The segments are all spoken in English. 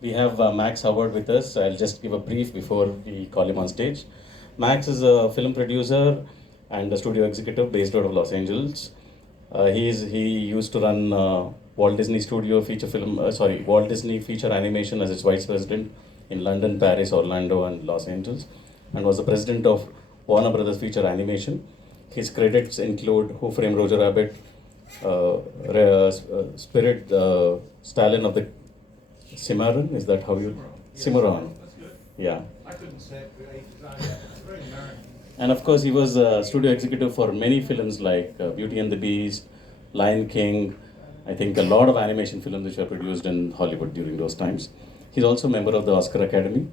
We have Max Howard with us. I'll just give a brief before we call him on stage. Max is a film producer and a studio executive based out of Los Angeles. He used to run Walt Disney Studio feature film, Walt Disney feature animation as its vice president in London, Paris, Orlando, and Los Angeles, and was the president of Warner Brothers Feature Animation. His credits include Who Framed Roger Rabbit, Spirit, Stalin of the Cimarron, is that how you? Cimarron. Yeah. I couldn't say it, but it's very American. And of course, he was a studio executive for many films like Beauty and the Beast, Lion King. I think a lot of animation films which were produced in Hollywood during those times. He's also a member of the Oscar Academy.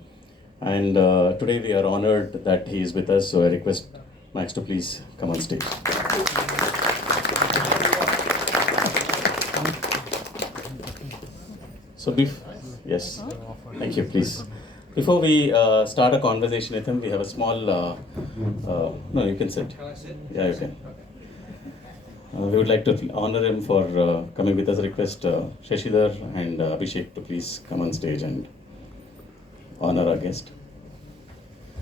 And today we are honored that he is with us. So I request Max to please come on stage. So, yes, thank you, please. Before we start a conversation with him, we have a small, no, you can sit. Can I sit? Yeah, you can. We would like to honor him for coming with us. Request Shashidhar and Abhishek to please come on stage and honor our guest.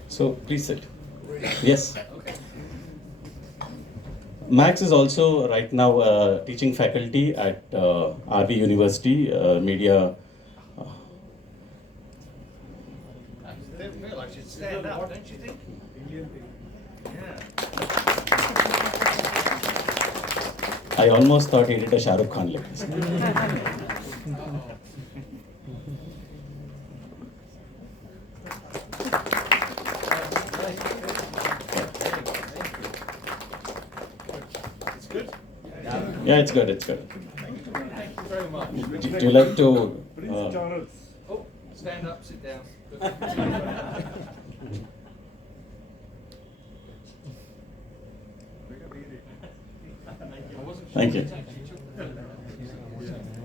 So, please sit. Yes. Okay. Max is also right now teaching faculty at RV University, media. I feel I should stand up, don't you think? Yeah. I almost thought he did a Shah Rukh Khan like this. It's good? Yeah, it's good, it's good. Thank you very much. Do you like to... Oh, stand up, sit down. Thank you.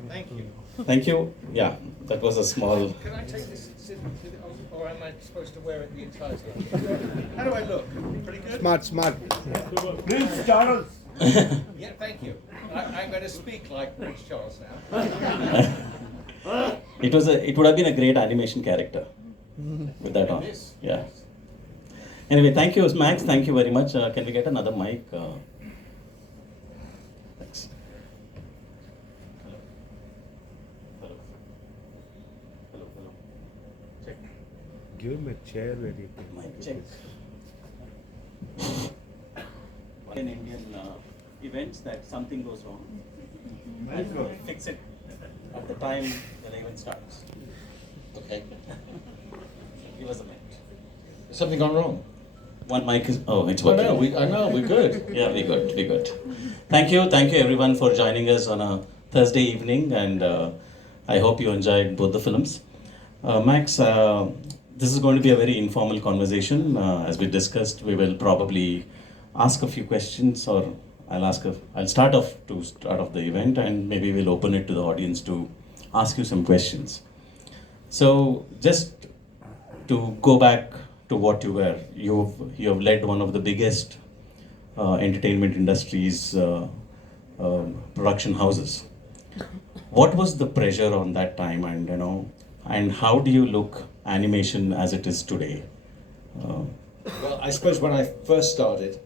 Thank you. Thank you. Yeah, that was a small... Can I take this, or am I supposed to wear it the entire time? How do I look? Pretty good? Smart. Prince Charles. Yeah, thank you. I'm going to speak like Prince Charles now. It would have been a great animation character with that on. It is. Yeah. Anyway, thank you, Max. Thank you very much. Can we get another mic? Thanks. Hello. Check. Give him a chair where he can. Mic check. In Indian events that something goes wrong, and fix it at the time the event starts. Okay. Give us a mic. Has something gone wrong? One mic is, oh, it's Oh, working. I know, we're good. Yeah, we good. Thank you everyone for joining us on a Thursday evening, and I hope you enjoyed both the films. Max, this is going to be a very informal conversation. As we discussed, we will probably ask a few questions, or I'll start off the event, and maybe we'll open it to the audience to ask you some questions. So just to go back to what you were, you have led one of the biggest entertainment industries production houses. What was the pressure on that time, and how do you look animation as it is today? Well, I suppose when I first started,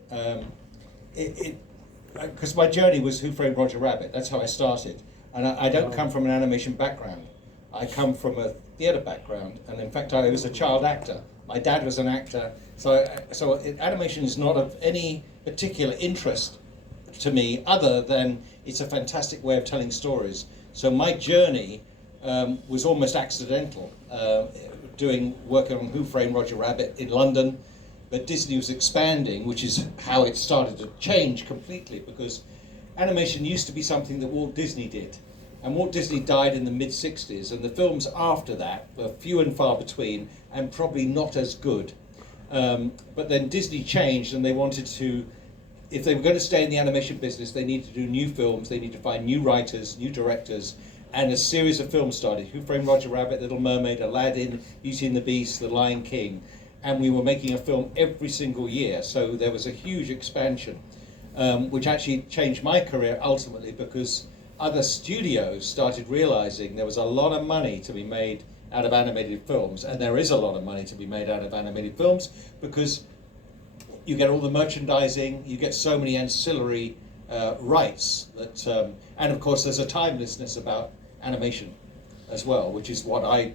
because my journey was Who Framed Roger Rabbit. That's how I started, and I don't come from an animation background. I come from a theatre background, and in fact, I was a child actor. My dad was an actor, so animation is not of any particular interest to me, other than it's a fantastic way of telling stories. So my journey was almost accidental, working on Who Framed Roger Rabbit in London. But Disney was expanding, which is how it started to change completely, because animation used to be something that Walt Disney did. And Walt Disney died in the mid-60s, and the films after that were few and far between, and probably not as good. But then Disney changed, and they wanted to, if they were going to stay in the animation business, they needed to do new films, they needed to find new writers, new directors, and a series of films started. Who Framed Roger Rabbit, Little Mermaid, Aladdin, Beauty and the Beast, The Lion King. And we were making a film every single year, so there was a huge expansion, which actually changed my career ultimately, because other studios started realizing there was a lot of money to be made out of animated films, and there is a lot of money to be made out of animated films because you get all the merchandising, you get so many ancillary rights that, and of course there's a timelessness about animation as well, which is what I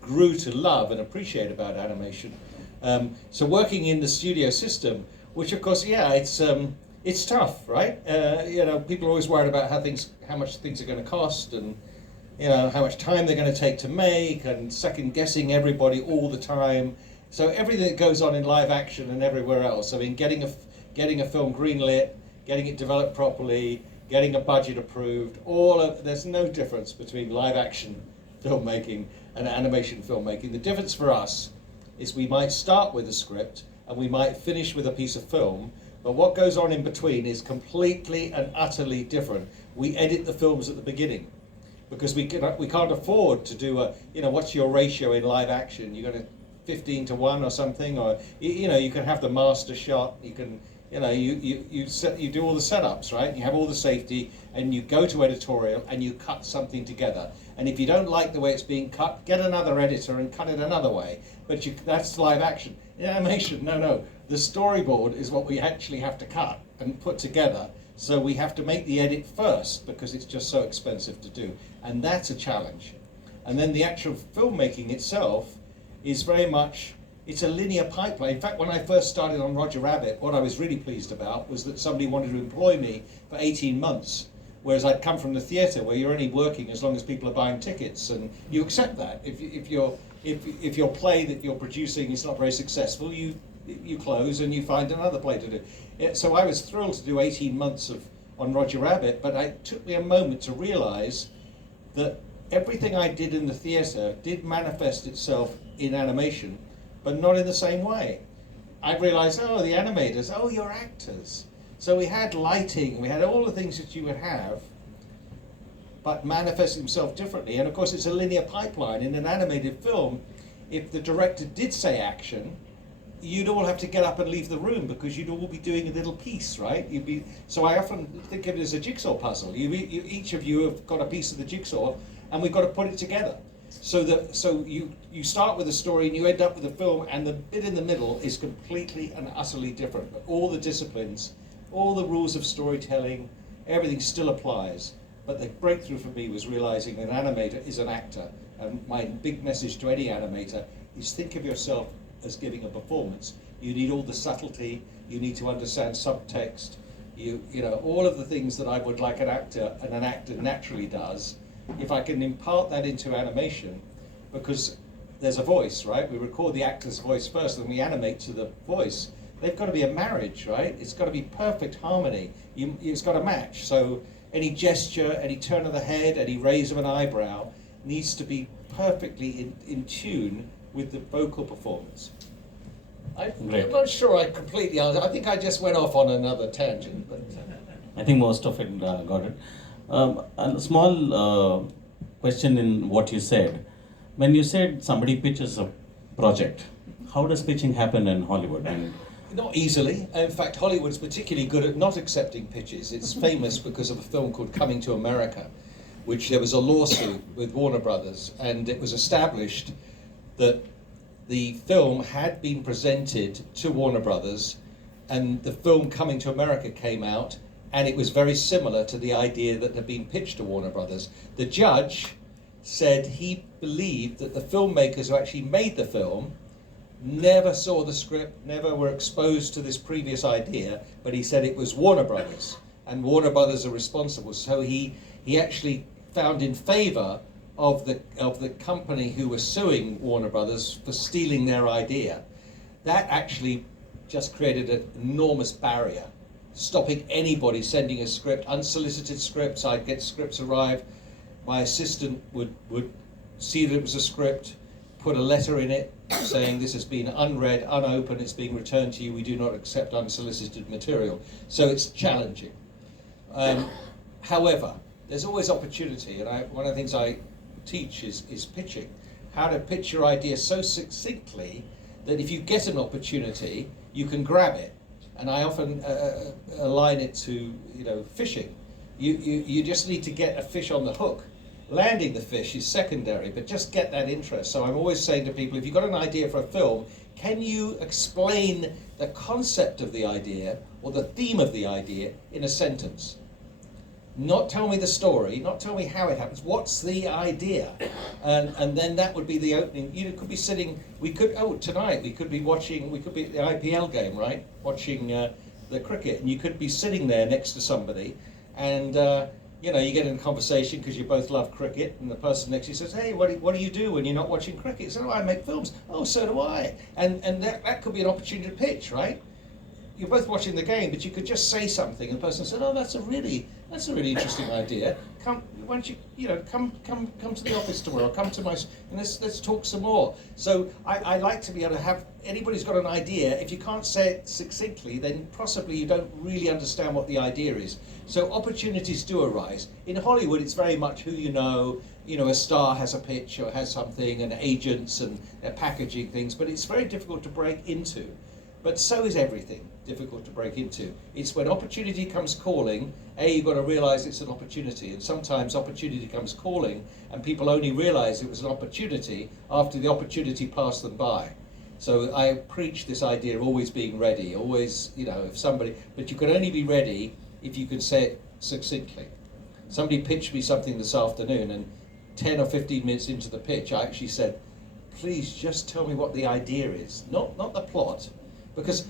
grew to love and appreciate about animation. So working in the studio system, which of course, yeah, it's tough, right? You know, people are always worried about how much things are going to cost, and you know how much time they're going to take to make, and second guessing everybody all the time. So everything that goes on in live action and everywhere else. I mean, getting a film greenlit, getting it developed properly, getting a budget approved. There's no difference between live action filmmaking and animation filmmaking. The difference for us is we might start with a script and we might finish with a piece of film, but what goes on in between is completely and utterly different. We edit the films at the beginning because we can't afford to do what's your ratio in live action? You're going to 15:1 or something, or you can have the master shot. You can you do all the setups, right? You have all the safety, and you go to editorial and you cut something together. And if you don't like the way it's being cut, get another editor and cut it another way. But that's live action. In animation, no. The storyboard is what we actually have to cut and put together. So we have to make the edit first because it's just so expensive to do. And that's a challenge. And then the actual filmmaking itself is very much, it's a linear pipeline. In fact, when I first started on Roger Rabbit, what I was really pleased about was that somebody wanted to employ me for 18 months. Whereas I'd come from the theatre where you're only working as long as people are buying tickets, and you accept that. If your play that you're producing is not very successful, you close and you find another play to do. So I was thrilled to do 18 months on Roger Rabbit, but it took me a moment to realise that everything I did in the theatre did manifest itself in animation, but not in the same way. I realised, the animators, you're actors. So we had lighting, we had all the things that you would have, but manifest himself differently. And of course it's a linear pipeline. In an animated film, if the director did say action, you'd all have to get up and leave the room because you'd all be doing a little piece, right? So I often think of it as a jigsaw puzzle. Each of you have got a piece of the jigsaw, and we've got to put it together. So you start with a story and you end up with a film, and the bit in the middle is completely and utterly different. But all the disciplines, all the rules of storytelling, everything still applies. But the breakthrough for me was realizing an animator is an actor. And my big message to any animator is think of yourself as giving a performance. You need all the subtlety, you need to understand subtext, all of the things that I would like an actor naturally does. If I can impart that into animation, because there's a voice, right? We record the actor's voice first, then we animate to the voice. They've got to be a marriage, right? It's got to be perfect harmony. It's got to match. So any gesture, any turn of the head, any raise of an eyebrow needs to be perfectly in tune with the vocal performance. I'm not sure I completely answered. I think I just went off on another tangent. But I think most of it got it. A small question in what you said. When you said somebody pitches a project, how does pitching happen in Hollywood? Not easily. In fact, Hollywood's particularly good at not accepting pitches. It's famous because of a film called Coming to America, which there was a lawsuit with Warner Brothers, and it was established that the film had been presented to Warner Brothers, and the film Coming to America came out, and it was very similar to the idea that had been pitched to Warner Brothers. The judge said he believed that the filmmakers who actually made the film never saw the script, never were exposed to this previous idea, but he said it was Warner Brothers, and Warner Brothers are responsible. So he actually found in favor of the company who was suing Warner Brothers for stealing their idea. That actually just created an enormous barrier, stopping anybody sending a script, unsolicited scripts. I'd get scripts arrive, my assistant would see that it was a script, put a letter in it saying this has been unread, unopened, it's being returned to you, we do not accept unsolicited material. So it's challenging. However, there's always opportunity, and one of the things I teach is pitching. How to pitch your idea so succinctly that if you get an opportunity, you can grab it. And I often align it to fishing. You just need to get a fish on the hook. Landing the fish is secondary, but just get that interest. So I'm always saying to people, if you've got an idea for a film, can you explain the concept of the idea or the theme of the idea in a sentence? Not tell me the story, not tell me how it happens. What's the idea? And then that would be the opening. You could be sitting, tonight we could be at the IPL game, right? Watching the cricket, and you could be sitting there next to somebody, and you get in a conversation because you both love cricket, and the person next to you says, hey, what do you do when you're not watching cricket? So, oh, I make films. Oh, so do I. And that could be an opportunity to pitch, right? You're both watching the game, but you could just say something, and the person said, "Oh, that's a really interesting idea. Why don't you, come to the office tomorrow? Come to my and let's talk some more." So I like to be able to have anybody's got an idea. If you can't say it succinctly, then possibly you don't really understand what the idea is. So opportunities do arise. In Hollywood, it's very much who you know. A star has a pitch or has something, and agents and packaging things, but it's very difficult to break into. But so is everything difficult to break into. It's when opportunity comes calling, you've got to realise it's an opportunity. And sometimes opportunity comes calling and people only realise it was an opportunity after the opportunity passed them by. So I preach this idea of always being ready, always, if somebody, but you can only be ready if you can say it succinctly. Somebody pitched me something this afternoon, and 10 or 15 minutes into the pitch, I actually said, please just tell me what the idea is, not the plot. Because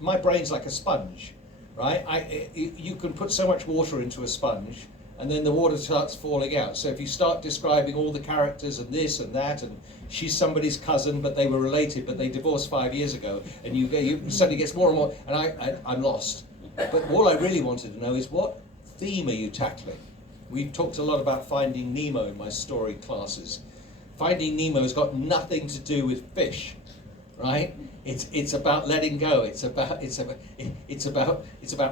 my brain's like a sponge, right? You can put so much water into a sponge, and then the water starts falling out. So if you start describing all the characters and this and that, and she's somebody's cousin, but they were related, but they divorced 5 years ago, and you suddenly gets more and more, and I'm lost. But all I really wanted to know is, what theme are you tackling? We've talked a lot about Finding Nemo in my story classes. Finding Nemo's got nothing to do with fish, right? It's about letting go. It's about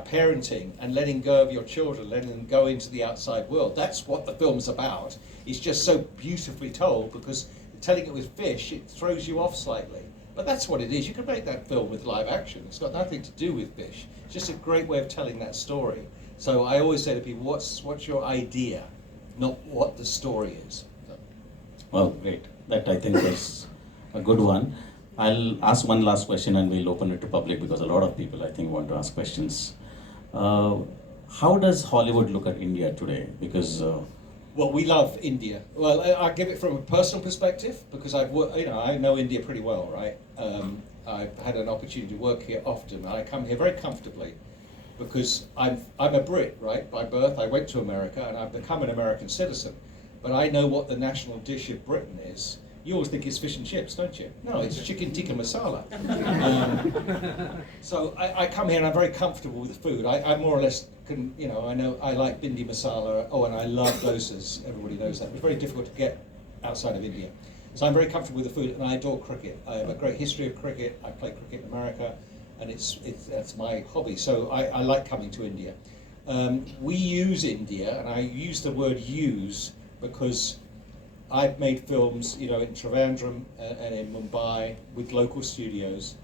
parenting and letting go of your children, letting them go into the outside world. That's what the film's about. It's just so beautifully told, because telling it with fish, it throws you off slightly. But that's what it is. You can make that film with live action. It's got nothing to do with fish. It's just a great way of telling that story. So I always say to people, what's your idea, not what the story is. So. Well, great. That I think is a good one. I'll ask one last question and we'll open it to public, because a lot of people I think want to ask questions. How does Hollywood look at India today? Because well, we love India. Well, I give it from a personal perspective, because I know India pretty well, right? I've had an opportunity to work here often. I come here very comfortably because I'm a Brit, right, by birth. I went to America and I've become an American citizen. But I know what the national dish of Britain is. You always think it's fish and chips, don't you? No, it's chicken tikka masala. So I come here and I'm very comfortable with the food. I more or less can, I like bindi masala. Oh, and I love dosas. Everybody knows that. It's very difficult to get outside of India. So I'm very comfortable with the food, and I adore cricket. I have a great history of cricket. I play cricket in America, and that's my hobby. So I like coming to India. We use India, and I use the word use because I've made films, in Trivandrum and in Mumbai with local studios,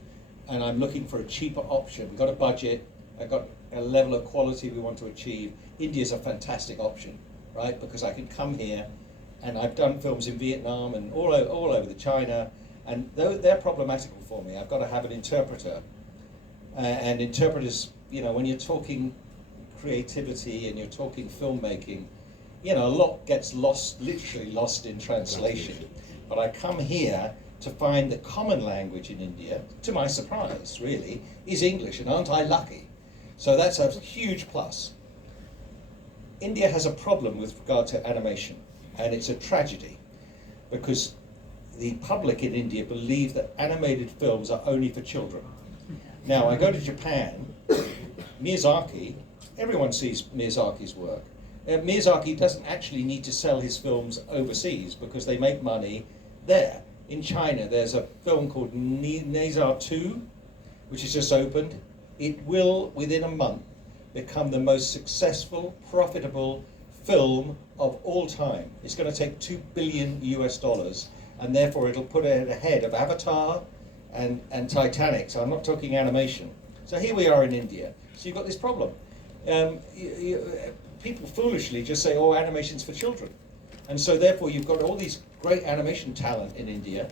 and I'm looking for a cheaper option. We've got a budget, I've got a level of quality we want to achieve. India's a fantastic option, right? Because I can come here, and I've done films in Vietnam and all over the China, and they're problematical for me. I've got to have an interpreter, and interpreters, when you're talking creativity and you're talking filmmaking, a lot gets lost, literally lost in translation. But I come here to find the common language in India, to my surprise, really, is English, and aren't I lucky? So that's a huge plus. India has a problem with regard to animation, and it's a tragedy, because the public in India believe that animated films are only for children. Now, I go to Japan, Miyazaki, everyone sees Miyazaki's work. Miyazaki doesn't actually need to sell his films overseas because they make money there. In China, there's a film called Nezar 2, which has just opened. It will, within a month, become the most successful, profitable film of all time. It's going to take $2 billion US, and therefore it'll put it ahead of Avatar and Titanic. So I'm not talking animation. So here we are in India. So you've got this problem. People foolishly just say, oh, animation's for children. And so therefore you've got all these great animation talent in India,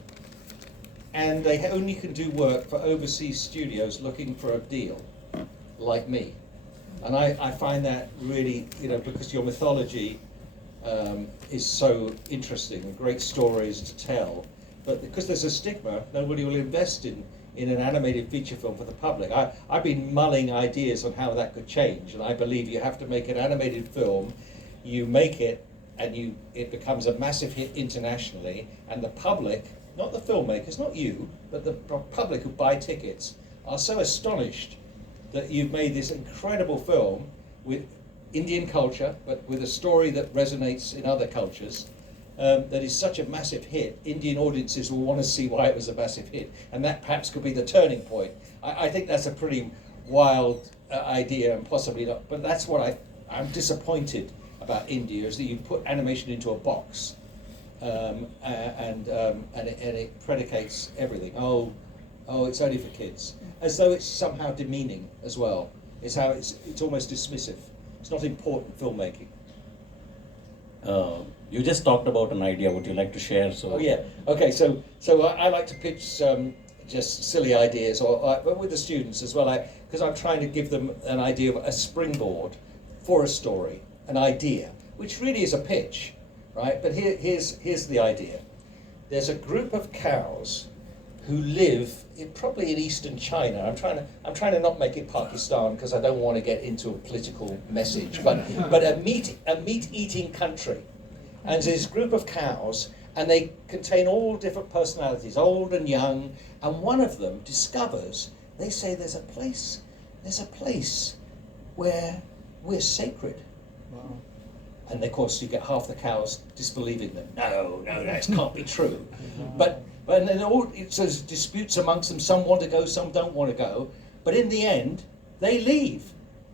and they only can do work for overseas studios looking for a deal, like me. And I find that really, because your mythology is so interesting and great stories to tell, but because there's a stigma, nobody will invest in an animated feature film for the public. I've been mulling ideas on how that could change, and I believe you have to make an animated film, you make it, and it becomes a massive hit internationally, and the public, not the filmmakers, not you, but the public who buy tickets, are so astonished that you've made this incredible film with Indian culture, but with a story that resonates in other cultures, that is such a massive hit. Indian audiences will want to see why it was a massive hit, and that perhaps could be the turning point. I think that's a pretty wild idea, and possibly not, but that's what I'm disappointed about India, is that you put animation into a box, and it predicates everything. Oh, it's only for kids, as though it's somehow demeaning as well. It's almost dismissive. It's not important filmmaking. You just talked about an idea. Would you like to share? Oh yeah. Okay. So I like to pitch just silly ideas, but with the students as well. Because I'm trying to give them an idea of a springboard for a story, an idea, which really is a pitch, right? But here's the idea. There's a group of cows who live probably in eastern China. I'm trying to not make it Pakistan because I don't want to get into a political message, but a meat eating country. And there's this group of cows, and they contain all different personalities, old and young, and one of them discovers, they say there's a place where we're sacred. Wow. And of course you get half the cows disbelieving them. No, that can't be true. But then there's disputes amongst them. Some want to go, some don't want to go. But in the end, they leave.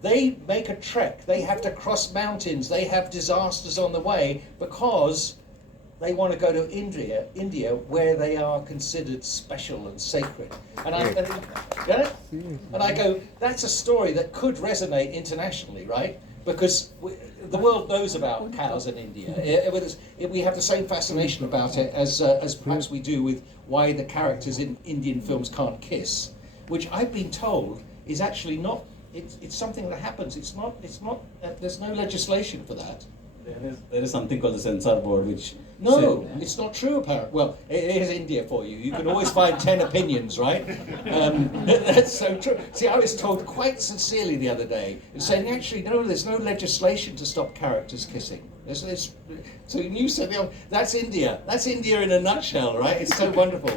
They make a trek. They have to cross mountains. They have disasters on the way because they want to go to India, where they are considered special and sacred. And get it? And I go, that's a story that could resonate internationally, right? Because the world knows about cows in India. We have the same fascination about it as perhaps we do with why the characters in Indian films can't kiss, which I've been told is actually not. It's something that happens. It's not. There's no legislation for that. There is something called the censor board, which No, it's not true, apparently. Well, it is India for you. You can always find 10 opinions, right? That's so true. See, I was told quite sincerely the other day, saying, actually, no, there's no legislation to stop characters kissing. So you said, that's India. That's India in a nutshell, right? It's so wonderful,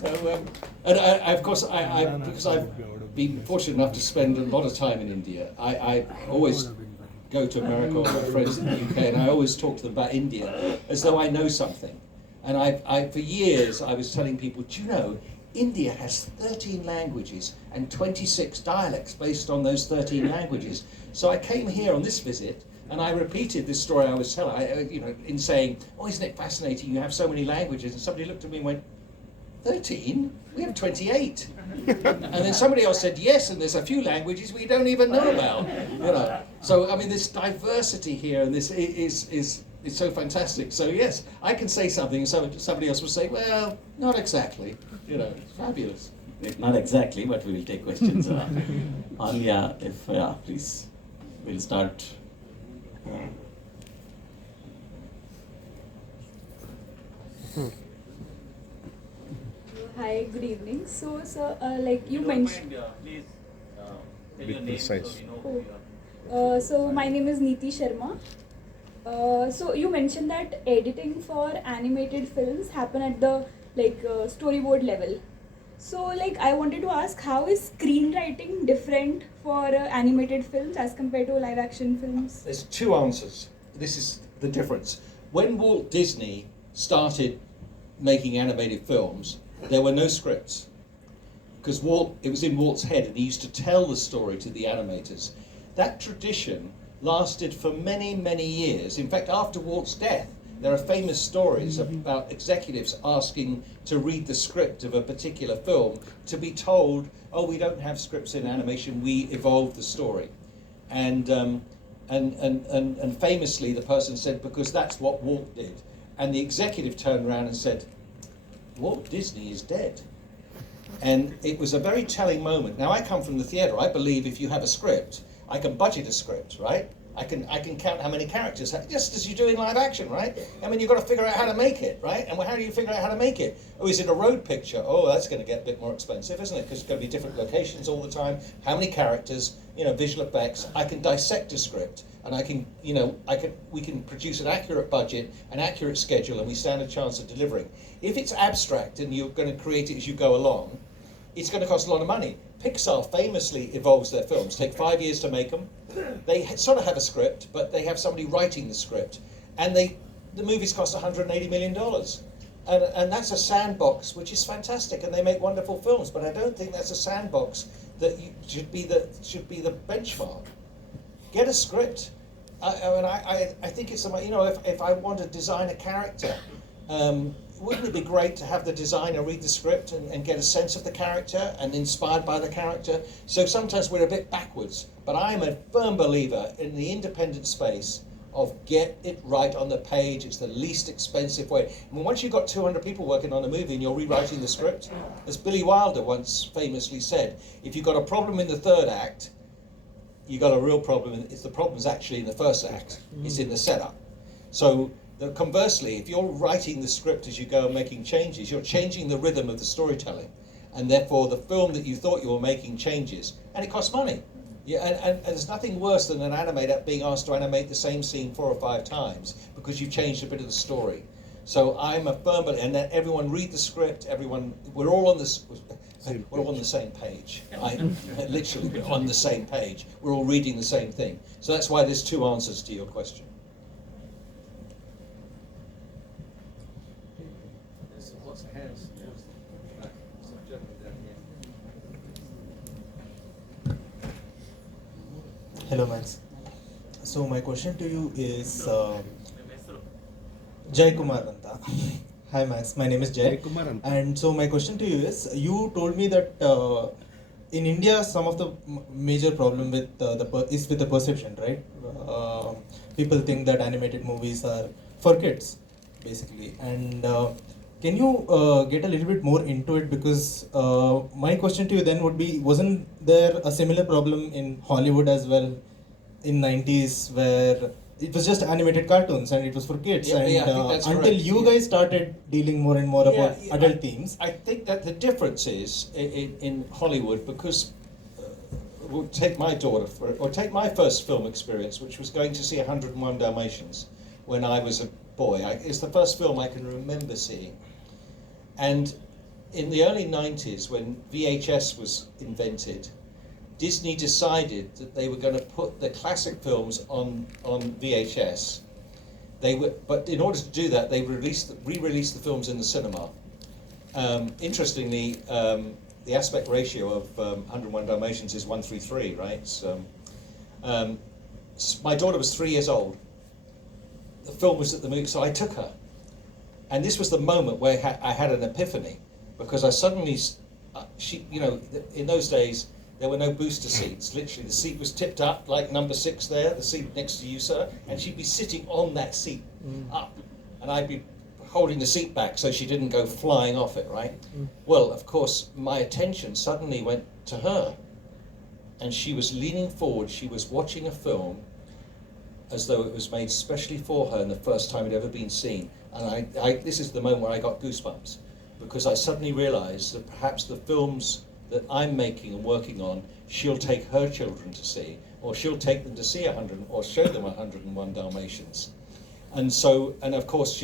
So, and of course, because I've been fortunate enough to spend a lot of time in India, I always go to America or my friends in the UK, and I always talk to them about India as though I know something. And for years I was telling people, do you know, India has 13 languages and 26 dialects based on those 13 languages. So I came here on this visit and I repeated this story I was telling, in saying, oh, isn't it fascinating, you have so many languages? And somebody looked at me and went, 13? We have 28. And then somebody else said, yes, and there's a few languages we don't even know about. So, I mean, this diversity here, and this is so fantastic. So, yes, I can say something, and somebody else will say, well, not exactly. It's fabulous. Not exactly, but we will take questions. Anya, please, we'll start. Hi, good evening. So, like you mentioned. Please tell Be your name precise. so we know who you are. So my name is Neeti Sharma. So you mentioned that editing for animated films happen at the storyboard level. So I wanted to ask, how is screenwriting different for animated films as compared to live action films? There's two answers. This is the difference. When Walt Disney started making animated films, there were no scripts. Because it was in Walt's head, and he used to tell the story to the animators. That tradition lasted for many, many years. In fact, after Walt's death, there are famous stories about executives asking to read the script of a particular film to be told, oh, we don't have scripts in animation, we evolved the story. And And famously, the person said, because that's what Walt did. And the executive turned around and said, Walt Disney is dead. And it was a very telling moment. Now, I come from the theatre. I believe if you have a script, I can budget a script, right? I can count how many characters, just as you do in live action, right? I mean, you've got to figure out how to make it, right? And how do you figure out how to make it? Oh, is it a road picture? Oh, that's going to get a bit more expensive, isn't it? Because it's going to be different locations all the time. How many characters? You know, visual effects. I can dissect a script, and I can, you know, we can produce an accurate budget, an accurate schedule, and we stand a chance of delivering. If it's abstract and you're going to create it as you go along, it's going to cost a lot of money. Pixar famously evolves their films. Take 5 years to make them. They sort of have a script, but they have somebody writing the script, and the movies cost $180 million, and that's a sandbox, which is fantastic, and they make wonderful films. But I don't think that's a sandbox that should be the benchmark. Get a script. I think it's, you know, if I want to design a character. Wouldn't it be great to have the designer read the script and get a sense of the character and inspired by the character? So sometimes we're a bit backwards, but I'm a firm believer in the independent space of get it right on the page. It's the least expensive way. I mean, once you've got 200 people working on a movie and you're rewriting the script, as Billy Wilder once famously said, if you've got a problem in the third act, you've got a real problem. The problem's actually in the first act. It's in the setup. So conversely, if you're writing the script as you go and making changes, you're changing the rhythm of the storytelling, and therefore the film that you thought you were making changes, and it costs money. Yeah, and there's nothing worse than an animator being asked to animate the same scene 4 or 5 times because you've changed a bit of the story. So I'm a firm believer, and then everyone read the script. We're all on this. We're all on the same page. Literally, we're on the same page. We're all reading the same thing. So that's why there's 2 answers to your question. Lots of hands. Some gentleman down here. Hello, Max. So my question to you is Jai Kumar Anta. Hi, Max. My name is Jai. Jai Kumar Anta. And so my question to you is, you told me that in India, some of the major problem with is with the perception, right? People think that animated movies are for kids, basically. And can you get a little bit more into it? Because my question to you then would be, wasn't there a similar problem in Hollywood as well in 90s, where it was just animated cartoons and it was for kids? Yeah, and I think that's until correct. you guys started dealing more and more about adult themes. I think that the difference is in Hollywood, because we'll take my daughter or take my first film experience, which was going to see 101 Dalmatians when I was a boy. It's the first film I can remember seeing. And in the early 90s, when VHS was invented, Disney decided that they were going to put the classic films on VHS. But in order to do that, they re-released the films in the cinema. Interestingly, the aspect ratio of 101 Dalmatians is 1:3, right? So, my daughter was 3 years old. The film was at the movie, so I took her. And this was the moment where I had an epiphany, because I suddenly, in those days, there were no booster seats. Literally, the seat was tipped up, like number 6 there, the seat next to you, sir, and she'd be sitting on that seat up, and I'd be holding the seat back so she didn't go flying off it, right? Well, of course, my attention suddenly went to her, and she was leaning forward, she was watching a film as though it was made specially for her and the first time it had ever been seen. And this is the moment where I got goosebumps, because I suddenly realized that perhaps the films that I'm making and working on, she'll take her children to see, or she'll take them to see 100, or show them 101 Dalmatians. And so, and of course,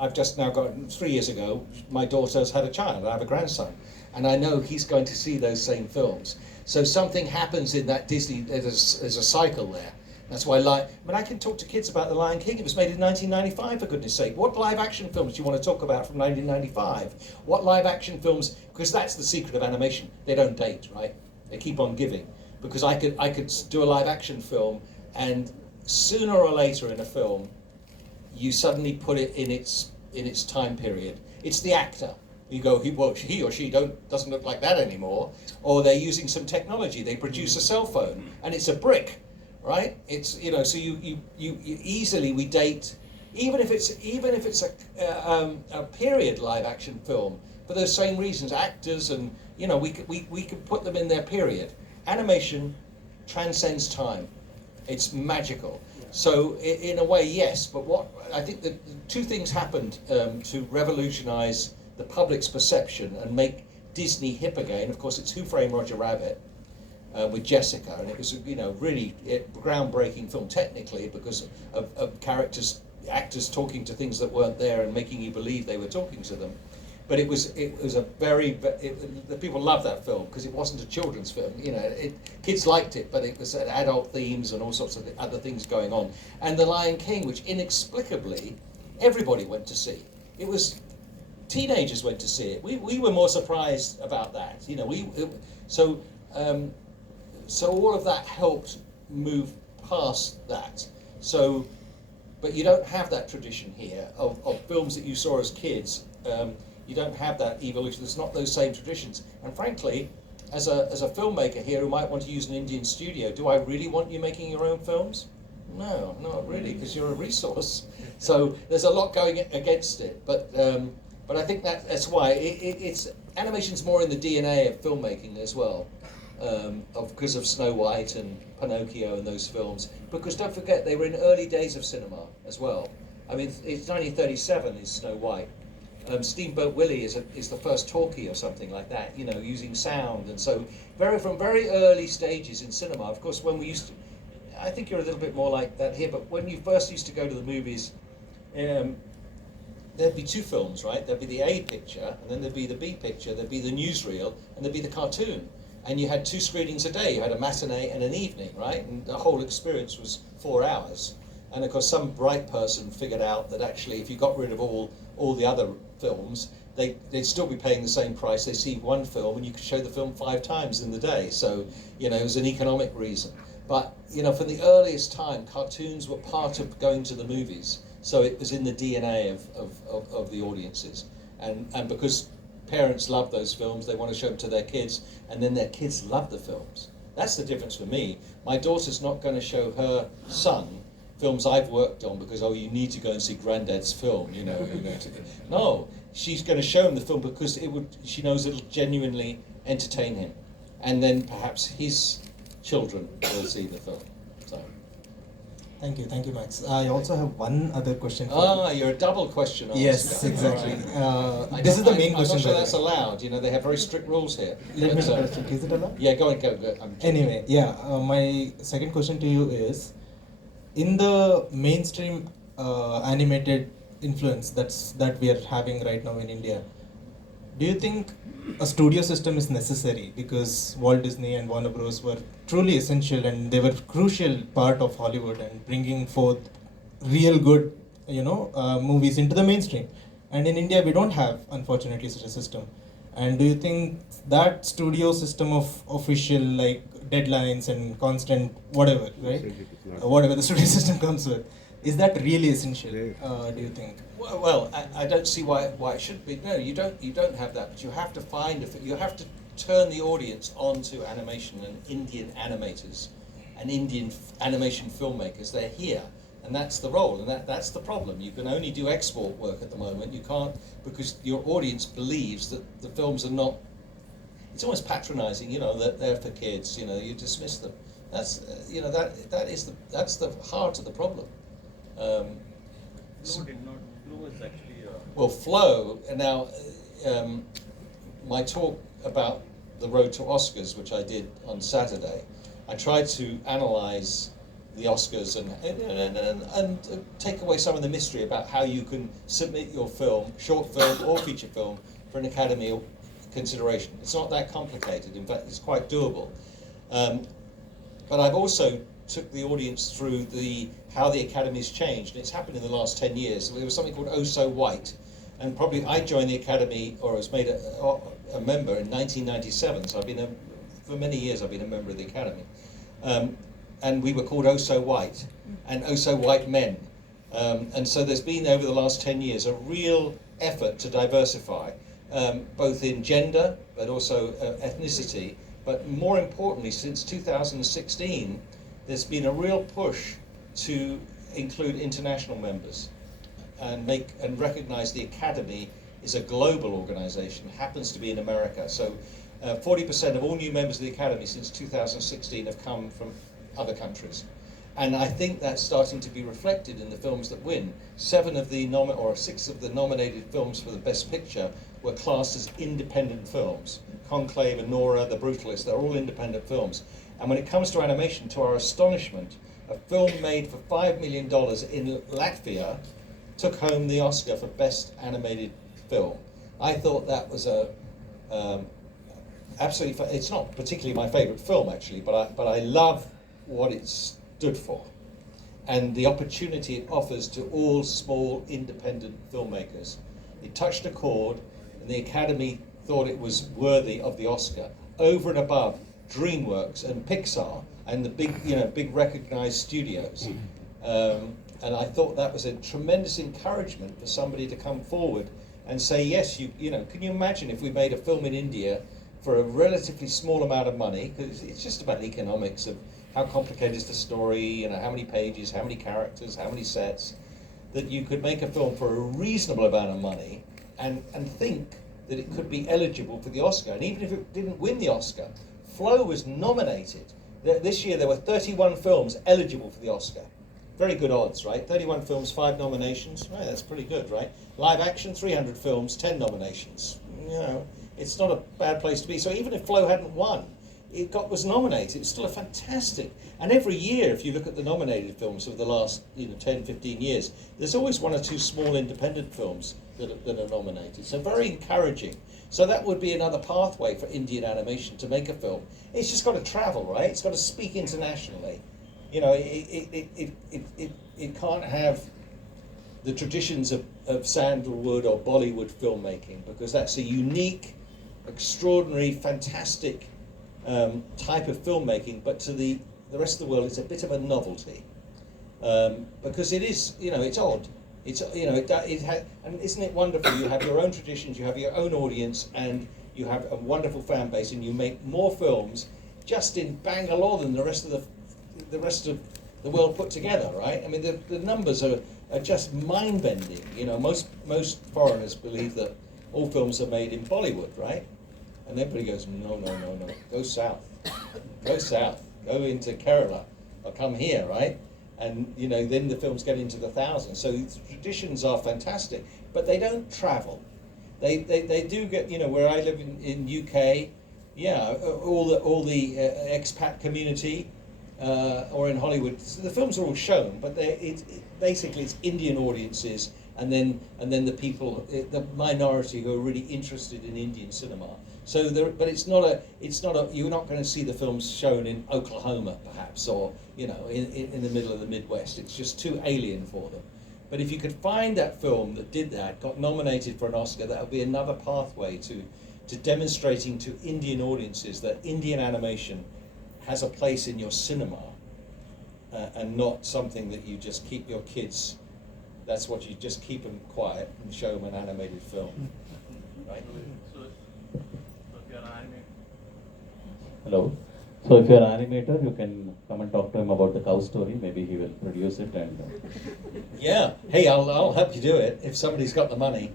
I've just now got, 3 years ago, my daughter's had a child, I have a grandson, and I know he's going to see those same films. So something happens in that Disney, there's a cycle there. That's why, I can talk to kids about The Lion King. It was made in 1995, for goodness sake. What live action films do you want to talk about from 1995? What live action films, because that's the secret of animation. They don't date, right? They keep on giving. Because I could do a live action film, and sooner or later in a film, you suddenly put it in its time period. It's the actor. You go, he or she doesn't look like that anymore. Or they're using some technology. They produce a cell phone, and it's a brick. right? It's so you easily we date, even if it's a period live action film for those same reasons. Actors and we could put them in their period. Animation transcends time. It's magical. So in a way, yes. But what I think that two things happened to revolutionise the public's perception and make Disney hip again. Of course, it's Who Framed Roger Rabbit with Jessica, and it was really groundbreaking film technically because of actors talking to things that weren't there and making you believe they were talking to them. But it was a the people loved that film because it wasn't a children's film. Kids liked it, but it was adult themes and all sorts of other things going on. And The Lion King, which inexplicably everybody went to see. It was teenagers went to see it. We were more surprised about that. So all of that helped move past that. So, but you don't have that tradition here of films that you saw as kids. You don't have that evolution. There's not those same traditions. And frankly, as a filmmaker here who might want to use an Indian studio, do I really want you making your own films? No, not really, because you're a resource. So there's a lot going against it. But I think that's why it's animation's more in the DNA of filmmaking as well, because of Snow White and Pinocchio and those films. Because don't forget, they were in early days of cinema as well. I mean, it's 1937 is Snow White. Steamboat Willie is the first talkie or something like that, using sound, and so from very early stages in cinema. Of course, when we used to, I think you're a little bit more like that here, but when you first used to go to the movies, there'd be two films, right? There'd be the A picture, and then there'd be the B picture, there'd be the newsreel, and there'd be the cartoon. And you had 2 screenings a day. You had a matinee and an evening, right? And the whole experience was 4 hours. And of course, some bright person figured out that actually, if you got rid of all the other films, they'd still be paying the same price. They see one film, and you could show the film 5 times in the day. So, it was an economic reason. But, from the earliest time, cartoons were part of going to the movies. So it was in the DNA of the audiences. And because parents love those films, they want to show them to their kids, and then their kids love the films. That's the difference for me. My daughter's not going to show her son films I've worked on because, you need to go and see Granddad's film, No, she's going to show him the film because she knows it'll genuinely entertain him. And then perhaps his children will see the film. So. Thank you, Max. I also have one other question for you. You're a double question asker. Yes, exactly. Right. This is the main I'm question. not sure by that's the way. allowed. They have very strict rules here. Let me But, check. Is it allowed? Yeah, go. Anyway, my second question to you is, in the mainstream animated influence that we are having right now in India, do you think a studio system is necessary? Because Walt Disney and Warner Bros. Were truly essential, and they were crucial part of Hollywood and bringing forth real good, movies into the mainstream. And in India, we don't have, unfortunately, such a system. And do you think that studio system of official deadlines and constant whatever, right? Whatever the studio system comes with, is that really essential? Do you think? Well, I don't see why it should be. No, you don't have that. But you have to you have to turn the audience onto animation and Indian animators and Indian animation filmmakers. They're here, and that's the role, and that's the problem. You can only do export work at the moment. You can't, because your audience believes that the films are not. It's almost patronising, that they're for kids. You dismiss them. That's that's the heart of the problem. Flow is actually. Well, flow. And now, my talk about the road to Oscars, which I did on Saturday, I tried to analyse the Oscars and take away some of the mystery about how you can submit your film, short film or feature film, for an Academy consideration. It's not that complicated. In fact, it's quite doable. But I've also took the audience through how the Academy's changed. And it's happened in the last 10 years. There was something called Oh So White, and probably I joined the Academy, or was made a member in 1997. So for many years I've been a member of the Academy. And we were called Oh So White and Oh So White Men. And so there's been, over the last 10 years, a real effort to diversify, both in gender, but also ethnicity. But more importantly, since 2016, there's been a real push to include international members and recognize the Academy is a global organization, happens to be in America. So 40% of all new members of the Academy since 2016 have come from other countries. And I think that's starting to be reflected in the films that win. 6 of the nominated films for the Best Picture were classed as independent films. Conclave and Nora, The Brutalist, they're all independent films. And when it comes to animation, to our astonishment, a film made for $5 million in Latvia took home the Oscar for Best Animated Film. I thought that was absolutely. It's not particularly my favourite film actually, but I love what it stood for, and the opportunity it offers to all small independent filmmakers. It touched a chord, and the Academy thought it was worthy of the Oscar, over and above DreamWorks and Pixar and the big recognised studios. And I thought that was a tremendous encouragement for somebody to come forward and say, yes, can you imagine if we made a film in India for a relatively small amount of money, because it's just about the economics of how complicated is the story, how many pages, how many characters, how many sets, that you could make a film for a reasonable amount of money and think that it could be eligible for the Oscar. And even if it didn't win the Oscar, Flow was nominated. This year there were 31 films eligible for the Oscar. Very good odds, right? 31 films, 5 nominations. Right, that's pretty good, right? Live action, 300 films, 10 nominations. It's not a bad place to be. So even if Flow hadn't won, it was nominated. It's still a fantastic. And every year, if you look at the nominated films of the last 10, 15 years, there's always 1 or 2 small independent films that are nominated. So very encouraging. So that would be another pathway for Indian animation to make a film. It's just got to travel, right? It's got to speak internationally. It can't have the traditions of sandalwood or Bollywood filmmaking, because that's a unique, extraordinary, fantastic type of filmmaking, but to the rest of the world it's a bit of a novelty, because it is, it's odd. And isn't it wonderful? You have your own traditions, you have your own audience, and you have a wonderful fan base, and you make more films just in Bangalore than the rest of the world put together, right? I mean, the numbers are just mind-bending. Most foreigners believe that all films are made in Bollywood, right? And everybody goes, no, go south, go into Kerala, or come here, right? And then the films get into the thousands. So the traditions are fantastic, but they don't travel. They do get, where I live in UK, all the expat community, or in Hollywood, so the films are all shown, but basically it's Indian audiences, and then the people, the minority who are really interested in Indian cinema. So but it's not a. You're not going to see the films shown in Oklahoma, perhaps, or in the middle of the Midwest. It's just too alien for them. But if you could find that film that did that, got nominated for an Oscar, that would be another pathway to demonstrating to Indian audiences that Indian animation has a place in your cinema, and not something that you just keep your kids. That's what you just keep them quiet and show them an animated film, right? So if you're an animator. Hello. So if you're an animator, you can come and talk to him about the cow story. Maybe he will produce it and. Yeah. Hey, I'll help you do it if somebody's got the money.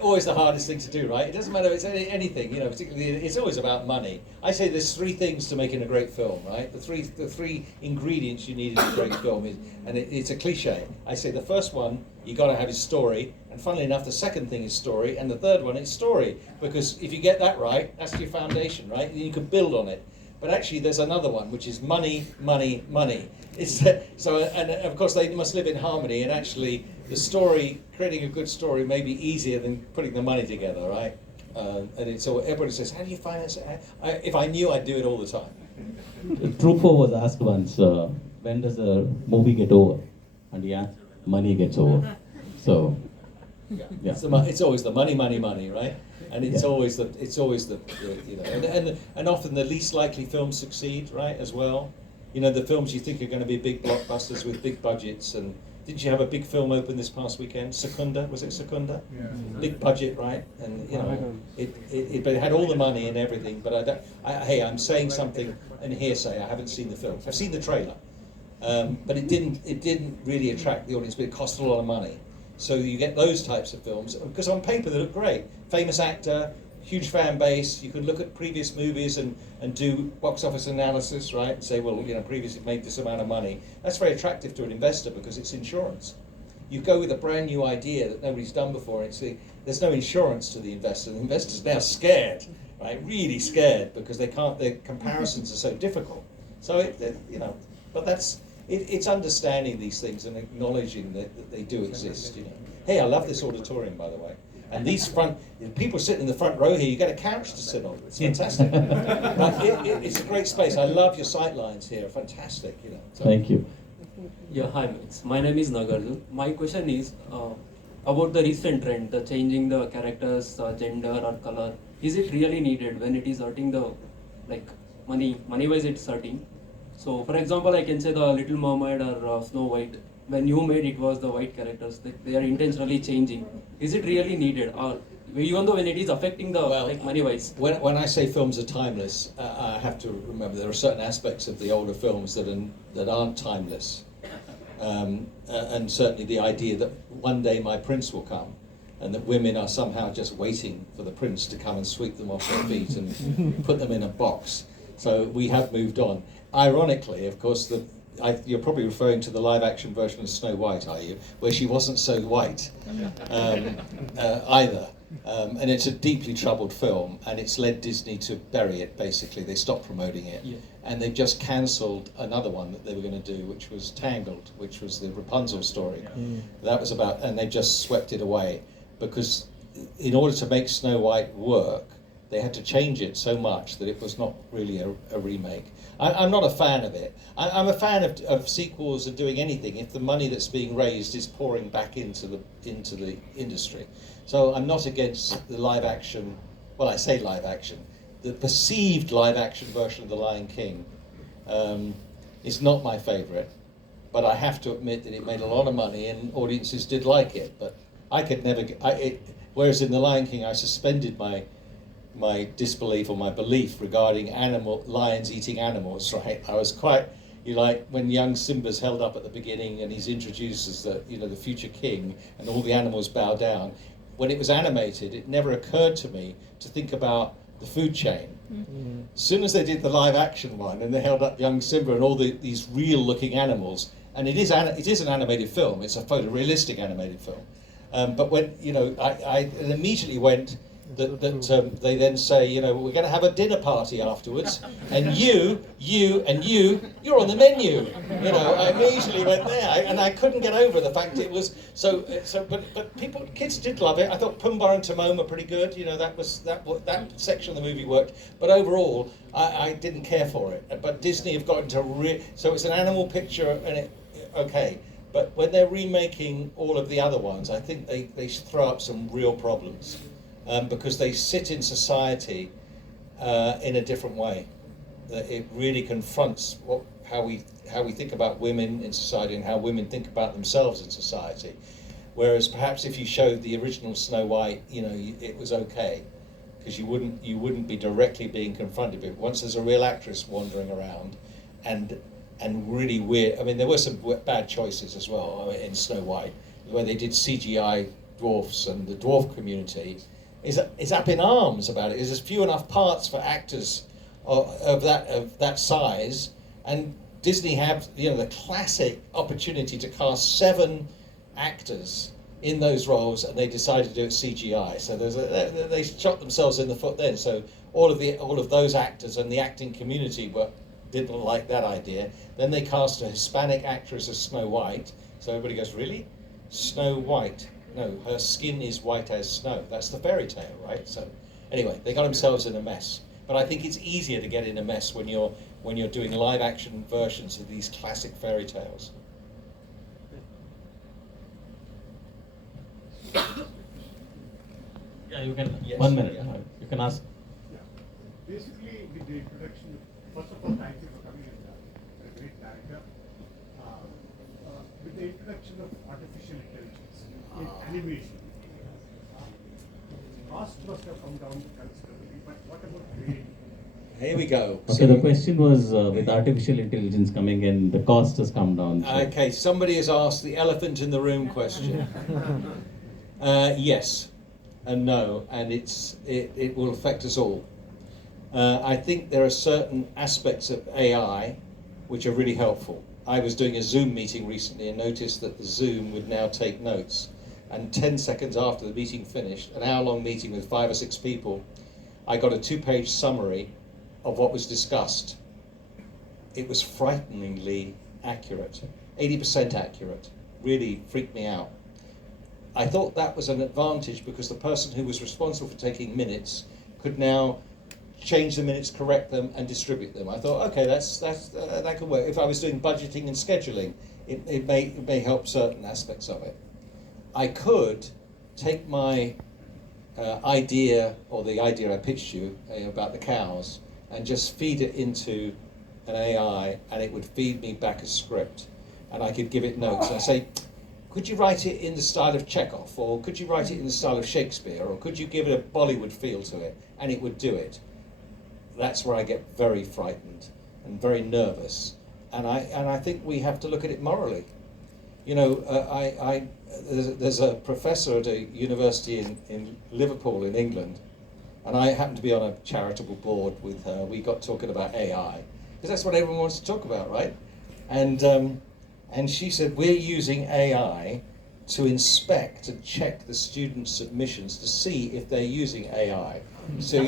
Always the hardest thing to do, right? It doesn't matter if it's anything, particularly it's always about money. I say there's 3 things to making a great film, right? The three ingredients you need in a great film it's a cliche. I say the first one you got to have is story, and funnily enough, the second thing is story, and the third one is story, because if you get that right, that's your foundation, right? Then you can build on it. But actually, there's another one, which is money, money, money. And of course they must live in harmony. And actually, the story, creating a good story, may be easier than putting the money together, right? And everybody says, "How do you finance it?" If I knew, I'd do it all the time. Truffaut was asked once, when does a movie get over? And he answered, money gets over. So, yeah. It's always the money, money, money, right? And it's always the and often the least likely films succeed, right? As well, the films you think are going to be big blockbusters with big budgets, and Did you have a big film open this past weekend? Secunda, was it Secunda? Yeah. Big budget, right? And you know, it had all the money and everything. But hey, I'm saying something and hearsay. I haven't seen the film. I've seen the trailer, but it didn't really attract the audience. But it cost a lot of money. So you get those types of films because on paper they look great. Famous actor, huge fan base. You could look at previous movies and do box office analysis, right? And say, well, you know, previously made this amount of money. That's very attractive to an investor because it's insurance. You go with a brand new idea that nobody's done before, and there's no insurance to the investor. The investor's now scared, right? Really scared because they can't. Their comparisons are so difficult. So you know, but it's understanding these things and acknowledging that they do exist. You know, hey, I love this auditorium, by the way. And these people sitting in the front row here, you get a couch to sit on. It's fantastic. But it's a great space. I love your sight lines here. Fantastic, you know. So. Thank you. Yeah, hi, my name is Nagarjun. My question is about the recent trend, the changing the characters, gender or color. Is it really needed when it is hurting the, like, money-wise it's hurting? So, for example, I can say the Little Mermaid or Snow White. When you made it was the white characters, they are intentionally changing. Is it really needed, or even though when it is affecting the money-wise? When I say films are timeless, I have to remember there are certain aspects of the older films that aren't timeless, and certainly the idea that one day my prince will come, and that women are somehow just waiting for the prince to come and sweep them off their feet and put them in a box. So we have moved on. Ironically, of course, you're probably referring to the live-action version of Snow White, are you? Where she wasn't so white either. And it's a deeply troubled film, and it's led Disney to bury it, basically. They stopped promoting it. Yeah. And they've just cancelled another one that they were going to do, which was Tangled, which was the Rapunzel story. Yeah. That was about, and they just swept it away. Because in order to make Snow White work, they had to change it so much that it was not really a remake. I'm not a fan of it. I'm a fan of sequels and doing anything if the money that's being raised is pouring back into the industry. So I'm not against the live action. Well, I say live action. The perceived live action version of The Lion King is not my favourite, but I have to admit that it made a lot of money and audiences did like it. But I could never. Whereas in The Lion King, I suspended my disbelief or my belief regarding lions eating animals, right? I was quite, like when young Simba's held up at the beginning and he's introduced as the future king and all the animals bow down. When it was animated, it never occurred to me to think about the food chain. Mm-hmm. As soon as they did the live action one and they held up young Simba and all these real looking animals, and it is an animated film, it's a photorealistic animated film. But when, I immediately went, that they then say, we're going to have a dinner party afterwards, and you're on the menu. I immediately went there, and I couldn't get over the fact it was so. But kids did love it. I thought Pumbaa and Timon were pretty good. That section of the movie worked. But overall, I didn't care for it. But Disney have gotten to so it's an animal picture, and okay. But when they're remaking all of the other ones, I think they throw up some real problems. Because they sit in society in a different way. It really confronts how we think about women in society and how women think about themselves in society. Whereas perhaps if you showed the original Snow White, it was okay, because you wouldn't be directly being confronted with it. Once there's a real actress wandering around, and really weird. I mean, there were some bad choices as well in Snow White, where they did CGI dwarfs, and the dwarf community is up in arms about it. There's few enough parts for actors of that size, and Disney have the classic opportunity to cast 7 actors in those roles, and they decided to do it CGI. So they shot themselves in the foot then. So all of those actors and the acting community didn't like that idea. Then they cast a Hispanic actress as Snow White. So everybody goes, really? Snow White? No, her skin is white as snow. That's the fairy tale, right? So anyway, they got themselves in a mess. But I think it's easier to get in a mess when you're doing live action versions of these classic fairy tales. Yeah, you can. Yes, 1 minute. yeah. You can ask. Yeah. Basically, with the introduction, first of all, thank you for coming in. A great director. With with the introduction of artificial intelligence in animation, cost must have come down considerably, but what about creating? Here we go. Okay, the question was with artificial intelligence coming in, the cost has come down. So. Okay, somebody has asked the elephant in the room question. Yes and no, and it will affect us all. I think there are certain aspects of AI which are really helpful. I was doing a Zoom meeting recently and noticed that the Zoom would now take notes. And 10 seconds after the meeting finished, an hour-long meeting with 5 or 6 people, I got a 2-page summary of what was discussed. It was frighteningly accurate, 80% accurate. Really freaked me out. I thought that was an advantage because the person who was responsible for taking minutes could now change the minutes, correct them, and distribute them. I thought, okay, that could work. If I was doing budgeting and scheduling, it may help certain aspects of it. I could take my idea, or the idea I pitched you about the cows, and just feed it into an AI, and it would feed me back a script, and I could give it notes. And I say, could you write it in the style of Chekhov, or could you write it in the style of Shakespeare, or could you give it a Bollywood feel to it, and it would do it. That's where I get very frightened and very nervous, and I think we have to look at it morally. You know, there's a professor at a university in Liverpool in England, and I happen to be on a charitable board with her. We got talking about AI, because that's what everyone wants to talk about, right? And she said, we're using AI to inspect and check the students' submissions to see if they're using AI. So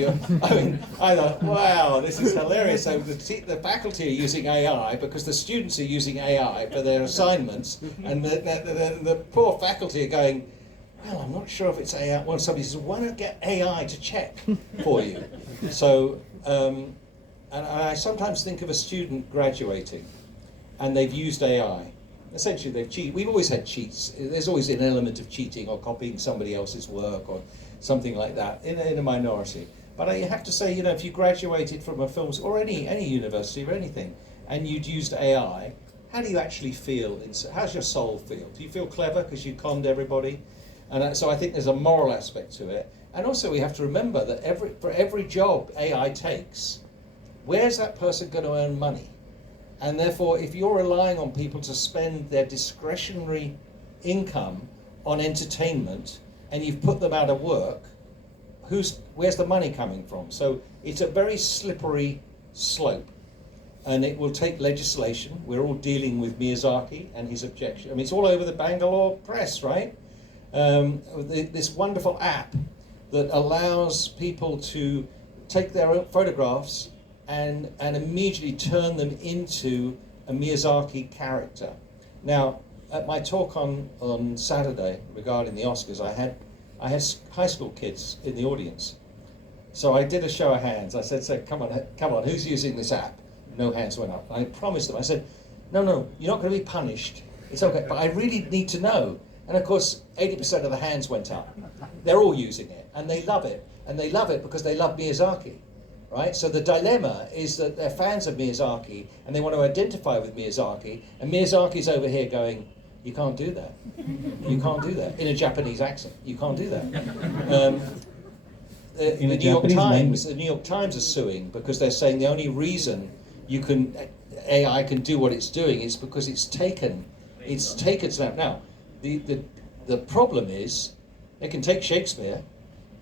I thought, wow, this is hilarious. So the faculty are using AI because the students are using AI for their assignments, and the poor faculty are going, well, I'm not sure if it's AI. Well, somebody says, why not get AI to check for you? So, and I sometimes think of a student graduating, and they've used AI. Essentially, they've cheated. We've always had cheats. There's always an element of cheating or copying somebody else's work or something like that in a minority. But I have to say, you know, if you graduated from a film or any university or anything, and you'd used AI, how do you actually feel? How's your soul feel? Do you feel clever because you conned everybody? And so I think there's a moral aspect to it. And also we have to remember that for every job AI takes, where's that person going to earn money? And therefore, if you're relying on people to spend their discretionary income on entertainment, and you've put them out of work, where's the money coming from? So it's a very slippery slope, and it will take legislation. We're all dealing with Miyazaki and his objection. I mean, it's all over the Bangalore press, right? This wonderful app that allows people to take their own photographs and immediately turn them into a Miyazaki character. Now, at my talk on Saturday regarding the Oscars, I had high school kids in the audience. So I did a show of hands. I said, come on, who's using this app? No hands went up. I promised them, I said, no, you're not going to be punished. It's okay, but I really need to know. And of course, 80% of the hands went up. They're all using it, and they love it. And they love it because they love Miyazaki. Right? So the dilemma is that they're fans of Miyazaki and they want to identify with Miyazaki, and Miyazaki's over here going, you can't do that. You can't do that. In a Japanese accent. You can't do that. The New York Times are suing because they're saying the only reason AI can do what it's doing is because it's taken snap. Now, the problem is they can take Shakespeare.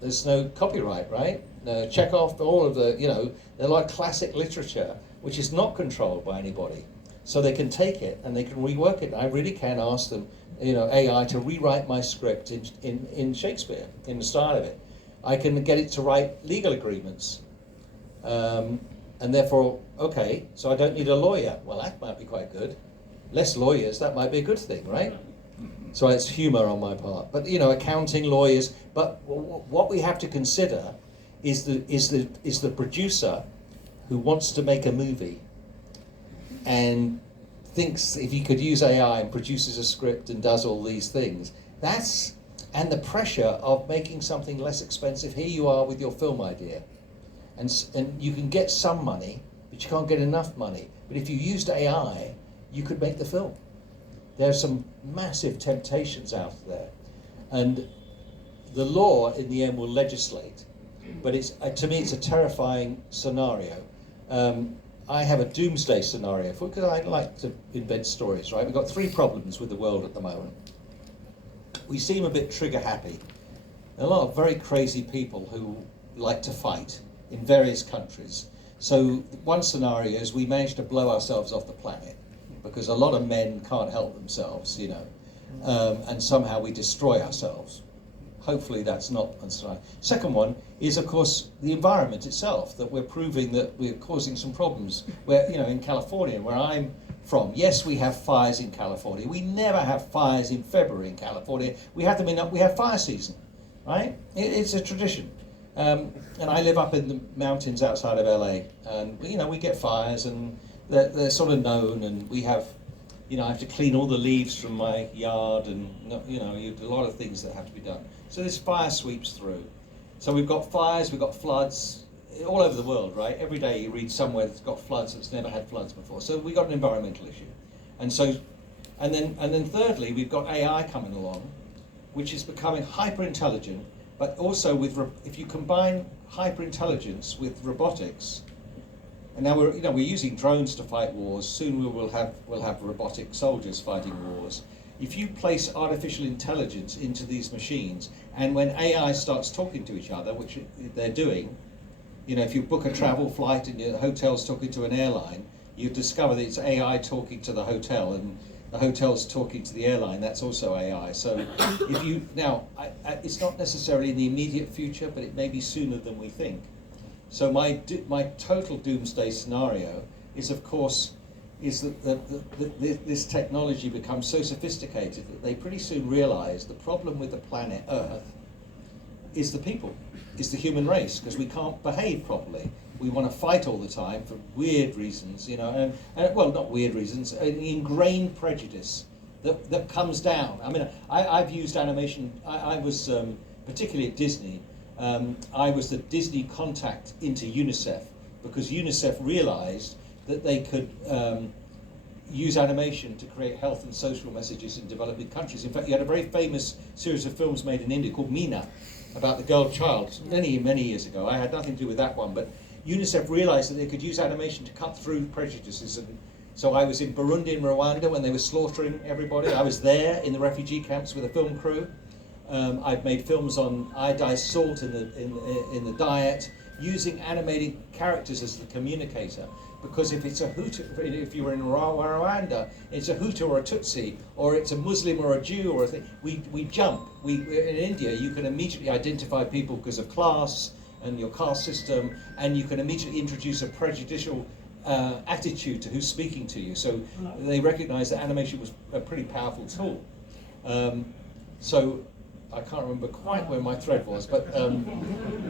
There's no copyright, right? Chekhov, all of they're like classic literature, which is not controlled by anybody. So they can take it and they can rework it. I really can ask them, AI to rewrite my script in Shakespeare, in the style of it. I can get it to write legal agreements. And therefore, okay, so I don't need a lawyer. Well, that might be quite good. Less lawyers, that might be a good thing, right? So it's humor on my part. But, accounting, lawyers. But what we have to consider is the producer who wants to make a movie and thinks if he could use AI and produces a script and does all these things, and the pressure of making something less expensive. Here you are with your film idea, and you can get some money, but you can't get enough money. But if you used AI, you could make the film. There's some massive temptations out there, and the law in the end will legislate. But it's to me, it's a terrifying scenario. I have a doomsday scenario because I like to invent stories. Right, we've got three problems with the world at the moment. We seem a bit trigger happy. A lot of very crazy people who like to fight in various countries. So one scenario is we manage to blow ourselves off the planet because a lot of men can't help themselves, you know, and somehow we destroy ourselves. Hopefully that's not a scenario. Second one is, of course, the environment itself, that we're proving that we're causing some problems. Where, you know, in California, where I'm from, yes, we have fires in California. We never have fires in February in California. We have them in, we have fire season, right? It's a tradition. And I live up in the mountains outside of LA, and you know, we get fires, and they're sort of known, and we have, you know, I have to clean all the leaves from my yard, and you know, a lot of things that have to be done. So this fire sweeps through. So we've got fires, we've got floods all over the world, right? Every day you read somewhere that's got floods that's never had floods before. So we've got an environmental issue, and so, and then thirdly, we've got AI coming along, which is becoming hyper intelligent. But also if you combine hyper-intelligence with robotics, and now we're using drones to fight wars. Soon we'll have robotic soldiers fighting wars. If you place artificial intelligence into these machines, and when AI starts talking to each other, which they're doing, you know, if you book a travel flight and your hotel's talking to an airline, you discover that it's AI talking to the hotel, and the hotel's talking to the airline. That's also AI. So if you now, it's not necessarily in the immediate future, but it may be sooner than we think. So my total doomsday scenario is, of course, is that this technology becomes so sophisticated that they pretty soon realize the problem with the planet Earth is the people, is the human race, because we can't behave properly. We want to fight all the time for weird reasons, you know, and well, not weird reasons, an ingrained prejudice that comes down. I mean, I've used animation. I was, particularly at Disney, I was the Disney contact into UNICEF, because UNICEF realized that they could use animation to create health and social messages in developing countries. In fact, you had a very famous series of films made in India called Meena, about the girl child, many years ago. I had nothing to do with that one, but UNICEF realized that they could use animation to cut through prejudices. And so I was in Burundi and Rwanda when they were slaughtering everybody. I was there in the refugee camps with a film crew. I've made films on iodized salt in the diet, using animated characters as the communicator. Because if it's a Hutu, if you were in Rwanda, it's a Hutu or a Tutsi, or it's a Muslim or a Jew or a thing, we jump. In India, you can immediately identify people because of class and your caste system, and you can immediately introduce a prejudicial attitude to who's speaking to you. So they recognize that animation was a pretty powerful tool. So I can't remember quite where my thread was, but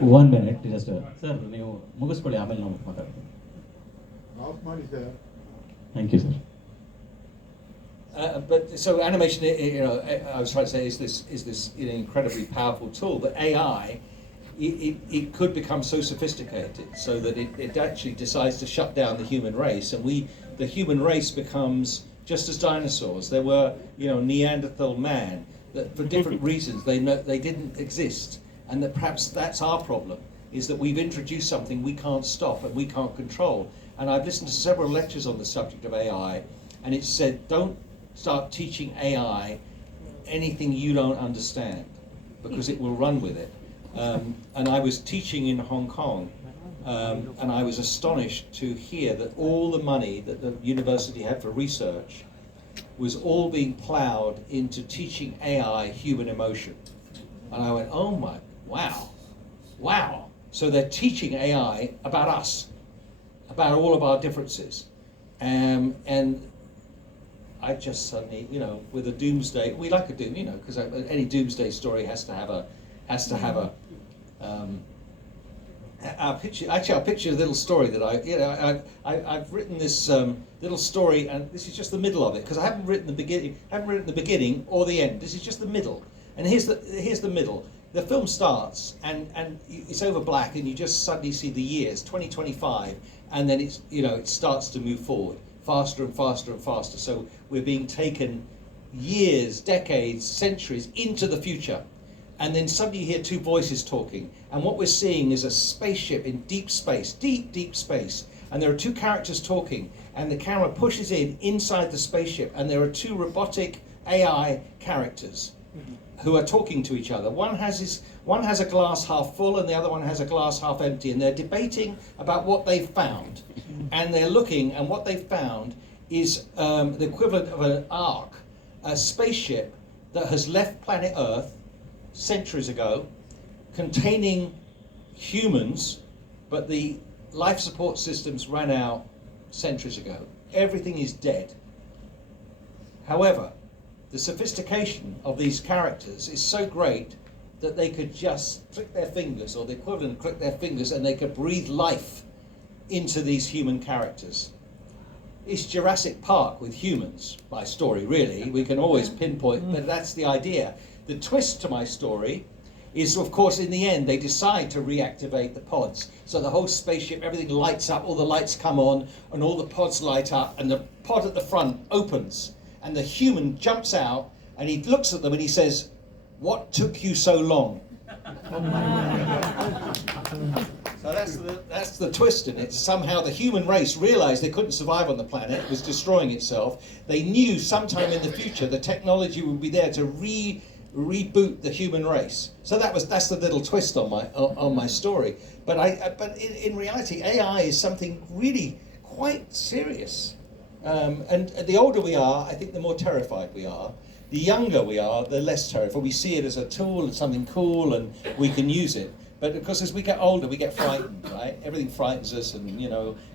1 minute, just sir, ನೀವು ಮುಗಿಸ್ಕೊಳ್ಳಿ ಆಮೇಲೆ ನಾವು ಮಾತಾಡ್ತೀವಿ. Off money, sir. Thank you, sir. But so animation, you know, I was trying to say, is this an incredibly powerful tool, but AI, it could become so sophisticated so that it actually decides to shut down the human race, and the human race becomes just as dinosaurs. There were, you know, Neanderthal man, that for different reasons they didn't exist, and that perhaps that's our problem, is that we've introduced something we can't stop and we can't control. And I've listened to several lectures on the subject of AI, and it said, don't start teaching AI anything you don't understand, because it will run with it. And I was teaching in Hong Kong, and I was astonished to hear that all the money that the university had for research was all being ploughed into teaching AI human emotion. And I went, oh my, wow. So they're teaching AI about us, about all of our differences. And I just suddenly, you know, with a doomsday, we like a doom, you know, because any doomsday story has to have a picture. Actually, I'll picture a little story that I've written this little story, and this is just the middle of it, because I haven't written the beginning or the end. This is just the middle, and here's the middle. The film starts, and it's over black, and you just suddenly see the years, 2025, and then it starts to move forward faster and faster and faster. So we're being taken, years, decades, centuries into the future. And then suddenly you hear two voices talking. And what we're seeing is a spaceship in deep space, deep space. And there are two characters talking. And the camera pushes in inside the spaceship. And there are two robotic AI characters who are talking to each other. One has a glass half full and the other one has a glass half empty. And they're debating about what they've found. And they're looking, and what they've found is the equivalent of an ark, a spaceship that has left planet Earth centuries ago, containing humans, but the life support systems ran out centuries ago. Everything is dead. However, the sophistication of these characters is so great that they could just click their fingers, or the equivalent click their fingers, and they could breathe life into these human characters. It's Jurassic Park with humans, my story, really. We can always pinpoint, but that's the idea. The twist to my story is, of course, in the end, they decide to reactivate the pods. So the whole spaceship, everything lights up, all the lights come on, and all the pods light up, and the pod at the front opens, and the human jumps out, and he looks at them and he says, "What took you so long?" So that's the twist in it. Somehow the human race realized they couldn't survive on the planet, it was destroying itself. They knew sometime in the future the technology would be there to reboot the human race. So that's the little twist on my story. But in reality, AI is something really quite serious. And the older we are, I think the more terrified we are. The younger we are, the less terrified. We see it as a tool and something cool, and we can use it. But because as we get older, we get frightened, right? Everything frightens us, and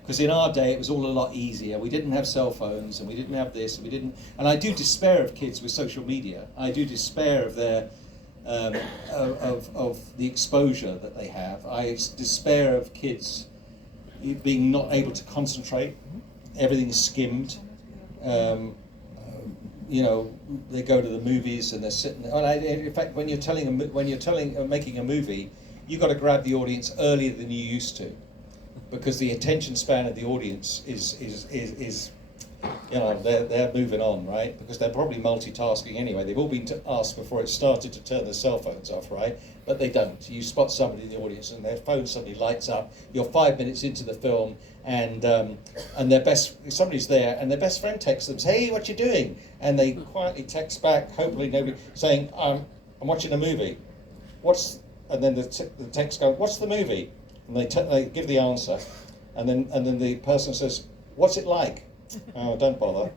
because in our day it was all a lot easier. We didn't have cell phones, and we didn't have this, and we didn't. And I do despair of kids with social media. I do despair of their of the exposure that they have. I despair of kids being not able to concentrate. Everything is skimmed. They go to the movies and they're sitting. In fact, when you're making a movie, you've got to grab the audience earlier than you used to, because the attention span of the audience is they're moving on, right? Because they're probably multitasking anyway. They've all been asked before it started to turn their cell phones off, right? But they don't. You spot somebody in the audience and their phone suddenly lights up. You're 5 minutes into the film, and somebody's there, and their best friend texts them, "Hey, what you doing?" And they quietly text back, hopefully nobody, saying, "I'm watching a movie." And then the text goes, "What's the movie?" And they give the answer, and then the person says, "What's it like?" "Oh, don't bother."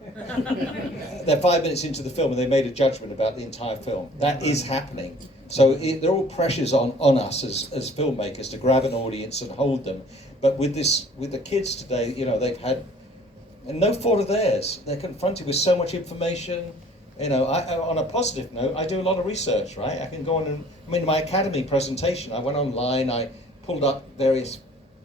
They're 5 minutes into the film and they made a judgment about the entire film. That is happening. So there are all pressures on us as filmmakers to grab an audience and hold them. But with the kids today, they've had, and no fault of theirs, they're confronted with so much information. On a positive note, I do a lot of research, right? I can go on and, my academy presentation, I went online, I pulled up various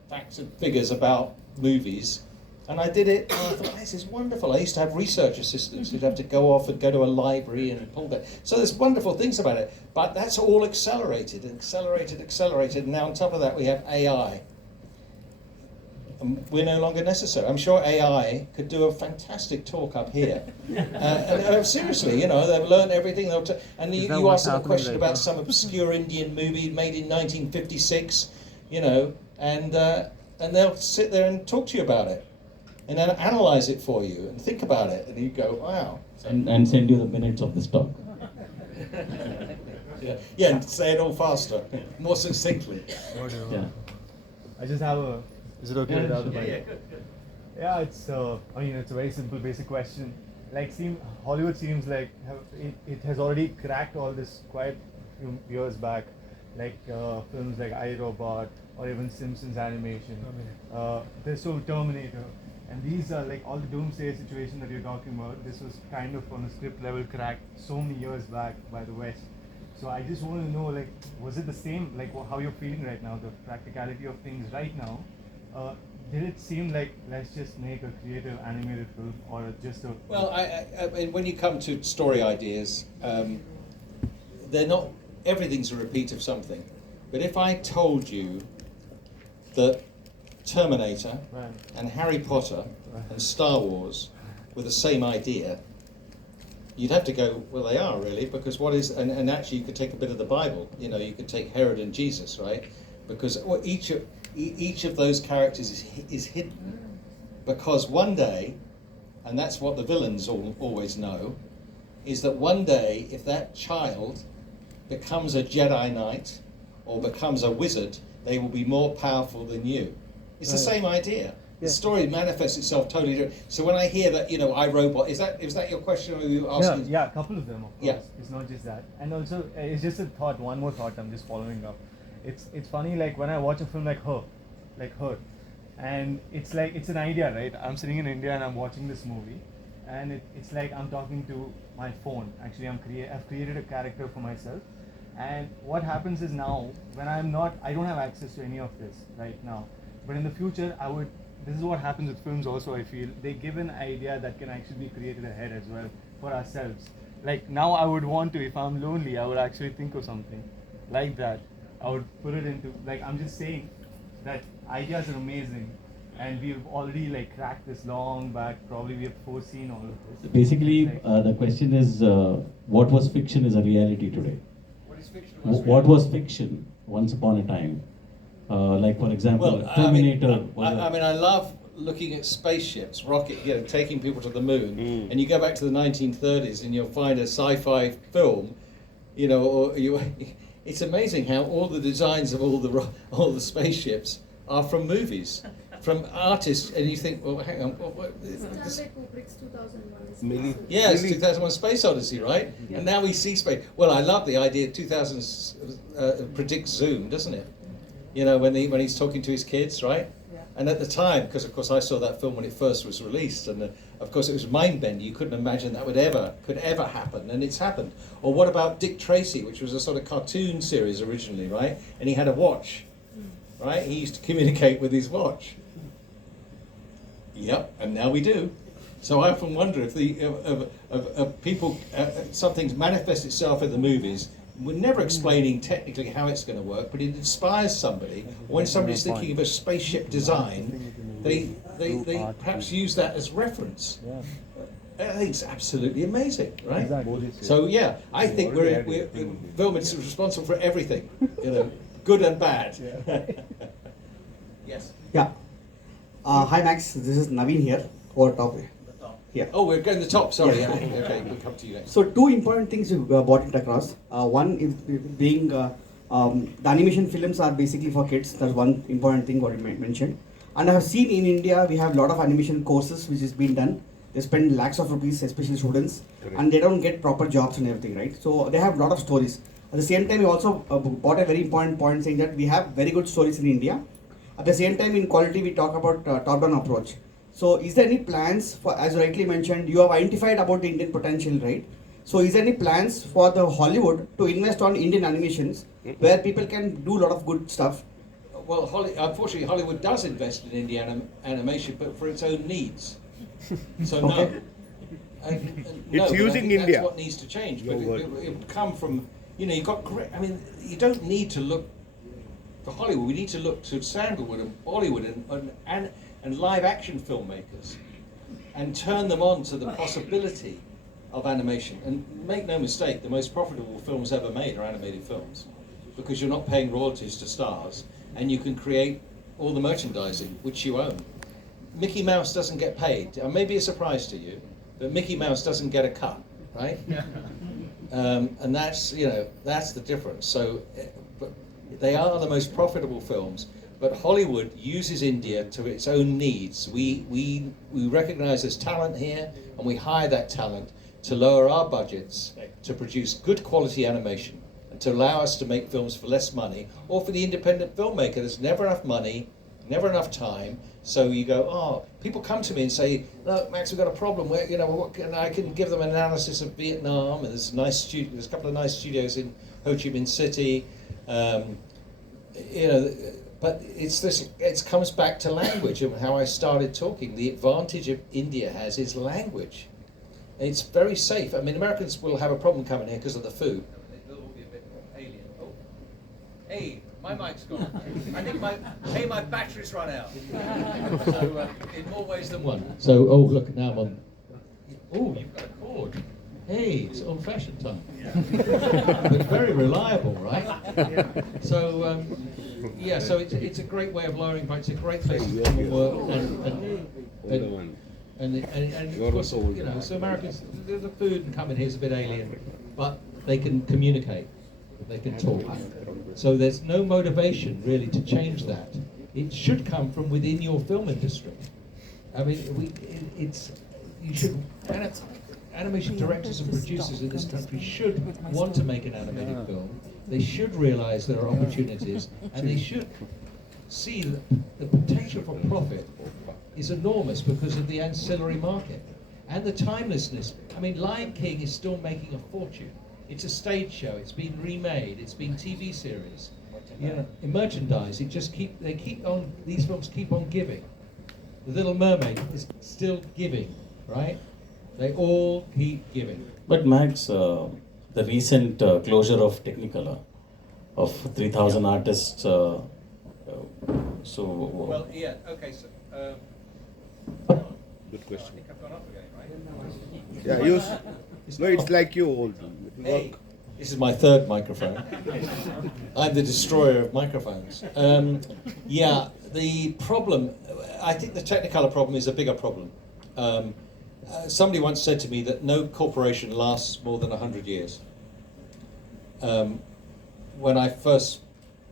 facts and figures about movies, and I did it, and I thought, this is wonderful. I used to have research assistants who'd have to go off and go to a library and pull that. So there's wonderful things about it, but that's all accelerated, and now on top of that we have AI. And we're no longer necessary. I'm sure AI could do a fantastic talk up here. Seriously, they've learned everything. And you ask them a question about some obscure Indian movie made in 1956, and they'll sit there and talk to you about it, and then analyze it for you, and think about it, and you go, wow. And send you the minutes of this talk. Yeah, and say it all faster, more succinctly. Yeah. I just have is it okay without the mic? Yeah, good. Yeah, it's it's a very simple, basic question. Hollywood seems like it has already cracked all this quite few years back, films like I, Robot or even Simpsons animation. There's Terminator, and these are all the doomsday situation that you're talking about. This was kind of on a script level cracked so many years back by the West. So I just want to know, was it the same, how you're feeling right now, the practicality of things right now? Did it seem like let's just make a creative animated film, or just a... Well, I mean, when you come to story ideas, they're not, everything's a repeat of something. But if I told you that Terminator and Harry Potter and Star Wars were the same idea, you'd have to go, well, they are really, because what is, and actually you could take a bit of the Bible, you know, you could take Herod and Jesus, right? Because each of those characters is hidden, because one day, and that's what the villains always know, is that one day if that child becomes a Jedi Knight or becomes a wizard, they will be more powerful than you. It's the same idea. The story manifests itself totally different. So when I hear that, you know, iRobot, is that your question, or are you asking? Yeah, a couple of them, of course. Yeah. It's not just that. And also, it's just a thought, one more thought I'm just following up. It's funny, like when I watch a film like Her, and it's like, it's an idea, right? I'm sitting in India and I'm watching this movie, and it's like I'm talking to my phone. Actually, I've created a character for myself. And what happens is now, when I don't have access to any of this right now. But in the future, this is what happens with films also, I feel. They give an idea that can actually be created ahead as well for ourselves. Like now I would want to, if I'm lonely, I would actually think of something like that. I would put it into, like, I'm just saying that ideas are amazing. And we've already like cracked this long back, probably we have foreseen all of this. Basically, Like, the question is, what was fiction is a reality today. What is fiction? What was fiction once upon a time? Like, for example, Well, Terminator. I mean, I love looking at spaceships, taking people to the moon, and you go back to the 1930s and you'll find a sci-fi film, you know, it's amazing how all the designs of all the spaceships are from movies, from artists, and you think, well, hang on, Stanley Kubrick's 2001. yeah, it's 2001 Space Odyssey, right? And now we see space. Well, I love the idea 2000 predicts Zoom, doesn't it? You know, when he's talking to his kids, right? Yeah. And at the time, because of course I saw that film when it first was released, and of course it was mind-bending. You couldn't imagine that could ever happen, and it's happened. Or what about Dick Tracy, which was a sort of cartoon series originally, right? And he had a watch, right? He used to communicate with his watch. Yep, and now we do. So I often wonder if something manifests itself in the movies. We're never explaining technically how it's going to work, but it inspires somebody. When somebody's thinking of a spaceship design, they perhaps use that as reference. I think it's absolutely amazing, right? Exactly. So yeah, I think we're film is responsible for everything, you know, good and bad. Yes. Yeah. Hi Max, this is Naveen here. Over top. Yeah. Oh, we're going to the top. Sorry. Okay, we'll come to you next. So two important things you brought it across. One is being the animation films are basically for kids. That's one important thing what you mentioned. And I have seen in India we have a lot of animation courses which is being done. They spend lakhs of rupees, especially students, and they don't get proper jobs and everything, right? So they have a lot of stories. At the same time, we also brought a very important point saying that we have very good stories in India. At the same time, in quality, we talk about top-down approach. So is there any plans for, as you rightly mentioned, you have identified about the Indian potential, right? So is there any plans for the Hollywood to invest on Indian animations where people can do a lot of good stuff? Well, unfortunately, Hollywood does invest in Indian animation, but for its own needs. So no. Okay. No, It's but I using think India. That's what needs to change. But it would come from, you know, you've got great, I mean, you don't need to look for Hollywood. We need to look to Sandalwood and Bollywood and live action filmmakers and turn them on to the possibility of animation. And make no mistake, the most profitable films ever made are animated films, because you're not paying royalties to stars and you can create all the merchandising which you own. Mickey Mouse doesn't get paid. Maybe a surprise to you, but Mickey Mouse doesn't get a cut, right? And that's, you know, that's the difference. So but they are the most profitable films, but Hollywood uses India to its own needs. We recognize there's talent here, and we hire that talent to lower our budgets to produce good quality animation and to allow us to make films for less money, or for the independent filmmaker. There's never enough money, never enough time. So you go, oh, people come to me and say, look, Max, we've got a problem. Where, you know, and I can give them an analysis of Vietnam, and there's there's a couple of nice studios in Ho Chi Minh City, you know, but it comes back to language and how I started talking. The advantage of India has is language. It's very safe. I mean, Americans will have a problem coming here because of the food. They'll all be a bit alien. Oh, hey. My mic's gone. I think my battery's run out. So in more ways than one. So look, now I'm on. Oh, you've got a cord. hey, it's old-fashioned time. But very reliable, right? So, so it's a great way of lowering prices. It's a great place to come and work, and of course, you know, so Americans, the food and coming here is a bit alien, but they can communicate, they can talk. So there's no motivation really to change that. It should come from within your film industry. I mean, animation directors and producers in this country should want to make an animated film. They should realize there are opportunities, and they should see that the potential for profit is enormous because of the ancillary market and the timelessness. I mean, Lion King is still making a fortune. It's a stage show. It's been remade. It's been TV series. You know, in merchandise. These films keep on giving. The Little Mermaid is still giving, right? They all keep giving. But Max, the recent closure of Technicolor, of 3,000 artists. Well, yeah. Okay. So. Good question. I think I've gone off again, right? Yeah, use. No, it's like you old. Hey, this is my third microphone. I'm the destroyer of microphones. The problem, I think the Technicolor problem is a bigger problem. Somebody once said to me that no corporation lasts more than 100 years. When I first,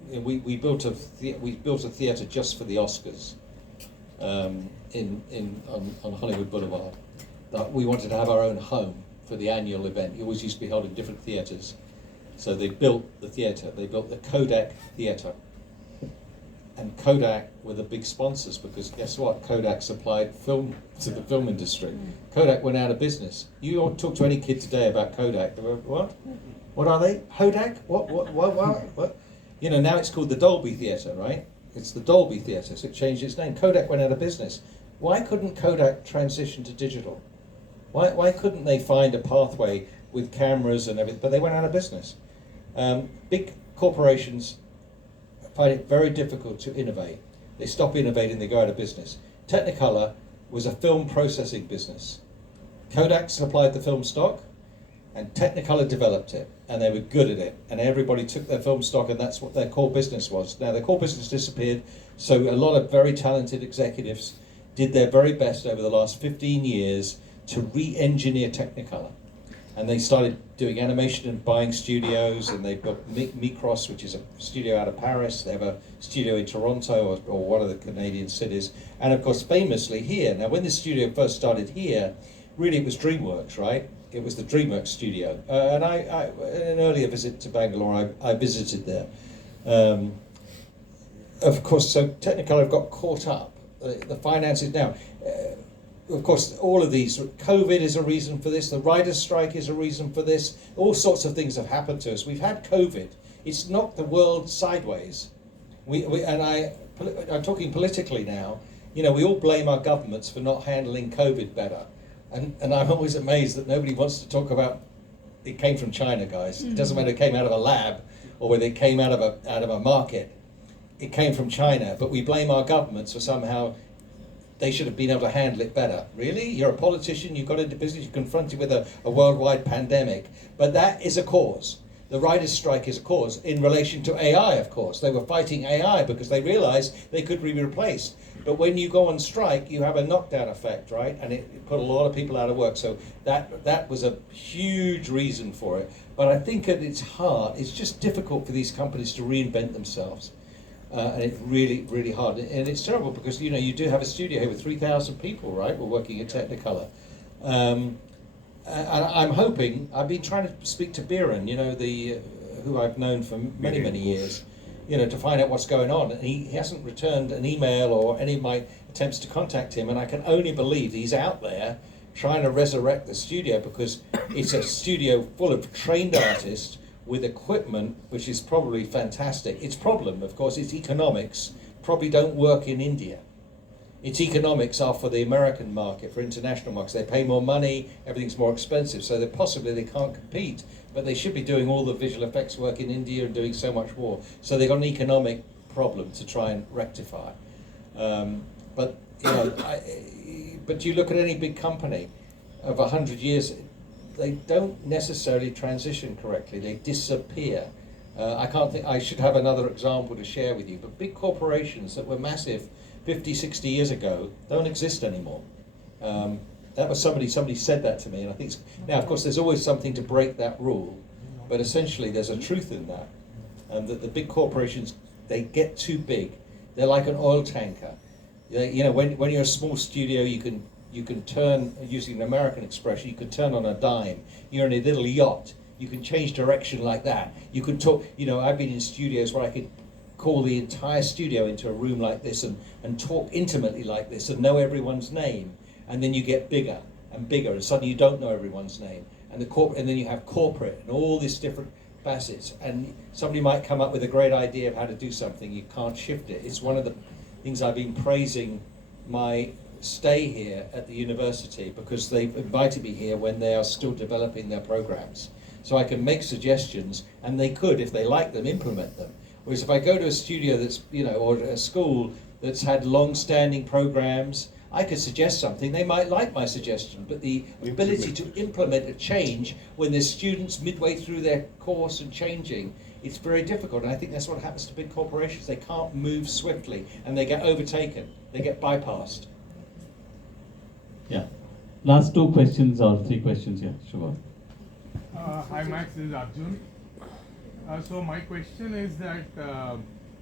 we built a theatre just for the Oscars on Hollywood Boulevard. That we wanted to have our own home for the annual event. It always used to be held in different theatres. So they built the theatre. They built the Kodak Theatre. And Kodak were the big sponsors because guess what? Kodak supplied film to the film industry. Kodak went out of business. You talk to any kid today about Kodak. What? What are they? Kodak? What? You know, now it's called the Dolby Theatre, right? It's the Dolby Theatre, so it changed its name. Kodak went out of business. Why couldn't Kodak transition to digital? Why couldn't they find a pathway with cameras and everything? But they went out of business. Big corporations find it very difficult to innovate. They stop innovating, they go out of business. Technicolor was a film processing business. Kodak supplied the film stock, and Technicolor developed it, and they were good at it. And everybody took their film stock, and that's what their core business was. Now, their core business disappeared, so a lot of very talented executives did their very best over the last 15 years to re-engineer Technicolor. And they started doing animation and buying studios, and they built Micros, which is a studio out of Paris. They have a studio in Toronto or one of the Canadian cities. And of course, famously here. Now, when this studio first started here, really it was DreamWorks, right? It was the DreamWorks studio. And I in an earlier visit to Bangalore, I visited there. Of course, so Technicolor have got caught up. The finances now. Of course, all of these, COVID is a reason for this, the writers' strike is a reason for this, all sorts of things have happened to us. We've had COVID, it's knocked the world sideways. I'm talking politically now, you know, we all blame our governments for not handling COVID better. And I'm always amazed that nobody wants to talk about, it came from China, guys. It doesn't matter if it came out of a lab or whether it came out of a market. It came from China, but we blame our governments for somehow they should have been able to handle it better. Really? You're a politician, you got into business, you're confronted with a worldwide pandemic. But that is a cause. The writers' strike is a cause in relation to AI, of course. They were fighting AI because they realized they could be replaced. But when you go on strike, you have a knockdown effect, right? And it put a lot of people out of work. So that was a huge reason for it. But I think at its heart, it's just difficult for these companies to reinvent themselves. And it's really, really hard. And it's terrible because, you know, you do have a studio here with 3,000 people, right? We're working at Technicolor. And I'm hoping, I've been trying to speak to Biren, you know, who I've known for many, many years, you know, to find out what's going on. And he hasn't returned an email or any of my attempts to contact him. And I can only believe he's out there trying to resurrect the studio because it's a studio full of trained artists with equipment which is probably fantastic. Its problem, of course, its economics probably don't work in India. Its economics are for the American market, for international markets. They pay more money, everything's more expensive, so they can't compete, but they should be doing all the visual effects work in India and doing so much more. So they've got an economic problem to try and rectify. But you know, but you look at any big company of 100 years, they don't necessarily transition correctly. They disappear. I can't think, I should have another example to share with you, but big corporations that were massive 50, 60 years ago don't exist anymore. That was somebody said that to me, and I think now, of course, there's always something to break that rule, but essentially there's a truth in that, that the big corporations, they get too big. They're like an oil tanker. You know, when you're a small studio, you can turn, using an American expression, you can turn on a dime. You're in a little yacht. You can change direction like that. You can talk, you know, I've been in studios where I could call the entire studio into a room like this and talk intimately like this and know everyone's name. And then you get bigger and bigger, and suddenly you don't know everyone's name. And and then you have corporate and all these different facets. And somebody might come up with a great idea of how to do something. You can't shift it. It's one of the things I've been praising my stay here at the university, because they've invited me here when they are still developing their programs. So I can make suggestions, and they could, if they like them, implement them. Whereas if I go to a studio that's, you know, or a school that's had long-standing programs, I could suggest something, they might like my suggestion, but the ability to implement a change when there's students midway through their course and changing, it's very difficult. And I think that's what happens to big corporations. They can't move swiftly, and they get overtaken, they get bypassed. Yeah. Last 2 questions or 3 questions, yeah, sure. Hi Max, this is Arjun. So my question is that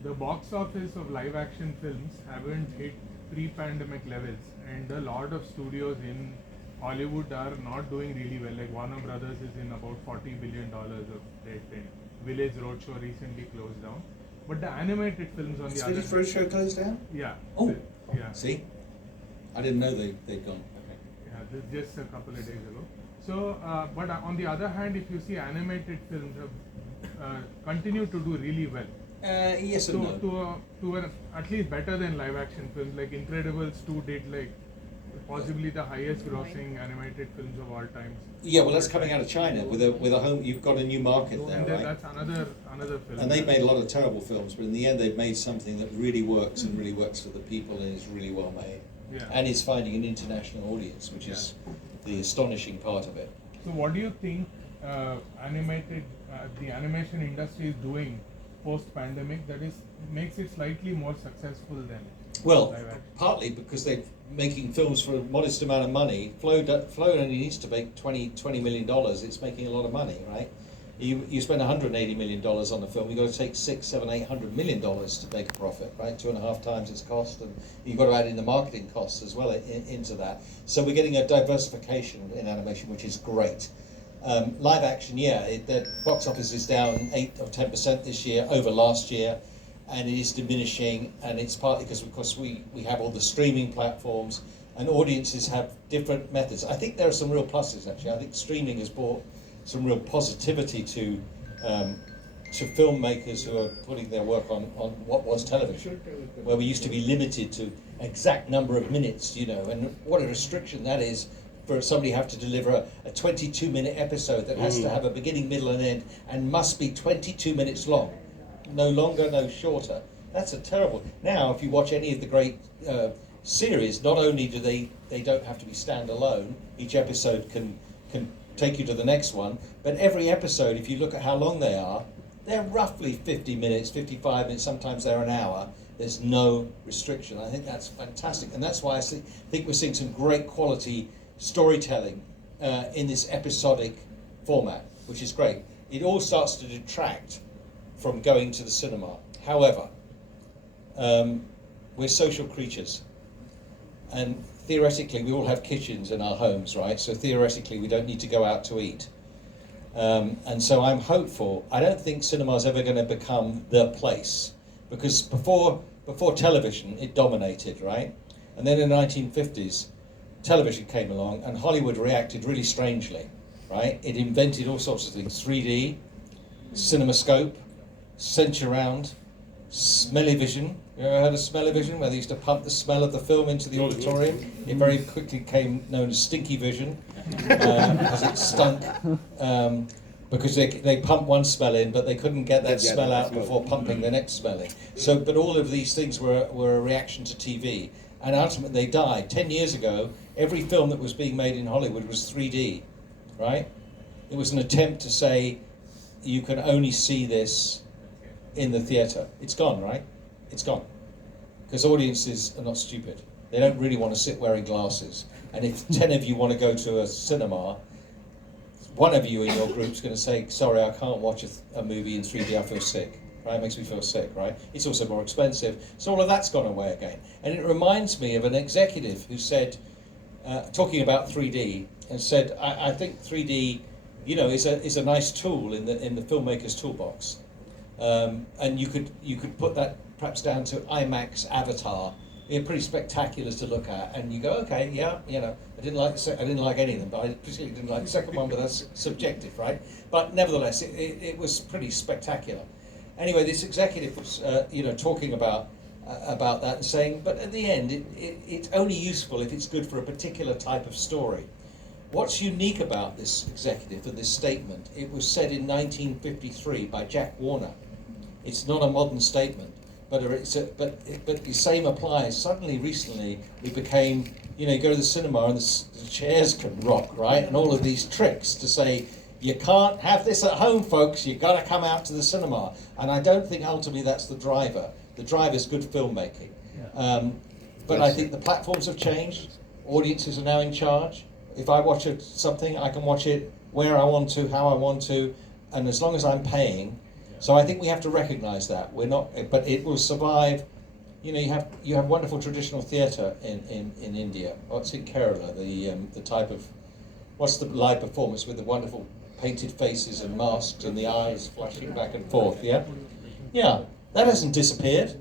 the box office of live action films haven't hit pre-pandemic levels, and a lot of studios in Hollywood are not doing really well. Like Warner Brothers is in about $40 billion of debt, and Village Roadshow recently closed down. But the animated films on the other Village Roadshow closed down? Yeah. Oh, yeah. See? I didn't know they'd gone. Okay. Yeah, this just a couple of days ago. So, but on the other hand, if you see, animated films have continued to do really well. Yes and no. At least better than live action films. Like Incredibles 2 did like possibly the highest grossing animated films of all time. Yeah, well, that's coming out of China with a home. You've got a new market there, And right? that's another film. And they've made a lot of terrible films, but in the end, they've made something that really works and really works for the people and is really well made. Yeah. And is finding an international audience, which is the astonishing part of it. So, what do you think the animation industry is doing post-pandemic that makes it slightly more successful than Well, live action? partly because they're making films for a modest amount of money. Flow only needs to make $20 million. It's making a lot of money, right? You spend $180 million on a film, you've got to take $600, $700, $800 million to make a profit, right? 2.5 times its cost, and you've got to add in the marketing costs as well into that. So we're getting a diversification in animation, which is great. Live action, the box office is down 8 or 10% this year over last year, and it is diminishing, and it's partly because, of course, we have all the streaming platforms, and audiences have different methods. I think there are some real pluses, actually. I think streaming has brought some real positivity to filmmakers who are putting their work on what was television, where we used to be limited to exact number of minutes, you know, and what a restriction that is for somebody to have to deliver a 22-minute episode that has to have a beginning, middle, and end, and must be 22 minutes long. No longer, no shorter. That's a terrible. Now, if you watch any of the great series, not only do they don't have to be standalone, each episode can take you to the next one, but every episode, if you look at how long they are, they're roughly 50 minutes, 55 minutes, sometimes they're an hour. There's no restriction. I think that's fantastic, and that's why I think we're seeing some great quality storytelling in this episodic format, which is great. It all starts to detract from going to the cinema. However, we're social creatures, and theoretically we all have kitchens in our homes, right? So theoretically we don't need to go out to eat. And so I'm hopeful. I don't think cinema is ever going to become the place, because before television it dominated, right? And then in the 1950s television came along and Hollywood reacted really strangely, right? It invented all sorts of things: 3D, CinemaScope, Centuround, Smell-O-Vision. You ever heard of Smell-O-Vision, where they used to pump the smell of the film into the auditorium? It very quickly became known as Stinky Vision, because it stunk. Because they pumped one smell in, but they couldn't get that smell out before pumping the next smell in. So, but all of these things were a reaction to TV, and ultimately they died. 10 years ago, every film that was being made in Hollywood was 3D, right? It was an attempt to say you can only see this in the theatre. It's gone, right? It's gone. Because audiences are not stupid. They don't really want to sit wearing glasses. And if 10 of you want to go to a cinema, one of you in your group's going to say, sorry, I can't watch a movie in 3D, I feel sick. Right? It makes me feel sick, right? It's also more expensive. So all of that's gone away again. And it reminds me of an executive who said, talking about 3D, and said, I think 3D, you know, is a nice tool in the filmmaker's toolbox. And you could put that perhaps down to IMAX Avatar. They're pretty spectacular to look at, and you go, okay, yeah, you know, I didn't like any of them, but I particularly didn't like the second one, but that's subjective, right? But nevertheless, it was pretty spectacular. Anyway, this executive was, you know, talking about that and saying, but at the end, it's only useful if it's good for a particular type of story. What's unique about this executive and this statement? It was said in 1953 by Jack Warner. It's not a modern statement. But the same applies. Suddenly, recently, we became, you know, you go to the cinema and the chairs can rock, right? And all of these tricks to say, you can't have this at home, folks, you've got to come out to the cinema. And I don't think ultimately that's the driver. The driver is good filmmaking. But I think the platforms have changed. Audiences are now in charge. If I watch something, I can watch it where I want to, how I want to, and as long as I'm paying. So I think we have to recognise that we're not, but it will survive. You know, you have wonderful traditional theatre in India. What's in Kerala? The type of, what's the live performance with the wonderful painted faces and masks and the eyes flashing back and forth? Yeah, that hasn't disappeared,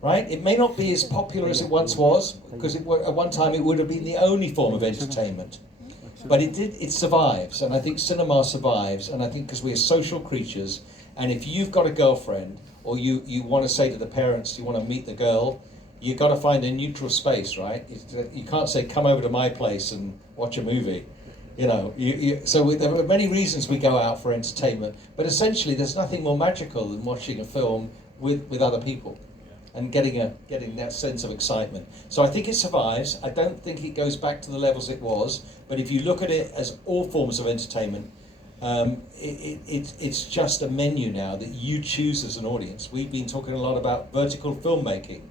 right? It may not be as popular as it once was, because at one time it would have been the only form of entertainment. But it survives, and I think cinema survives, and I think because we're social creatures. And if you've got a girlfriend, or you want to say to the parents you want to meet the girl, you've got to find a neutral space, right? You can't say, come over to my place and watch a movie. You know, so there are many reasons we go out for entertainment, but essentially there's nothing more magical than watching a film with other people and getting that sense of excitement. So I think it survives. I don't think it goes back to the levels it was, but if you look at it as all forms of entertainment, it's just a menu now that you choose as an audience. We've been talking a lot about vertical filmmaking,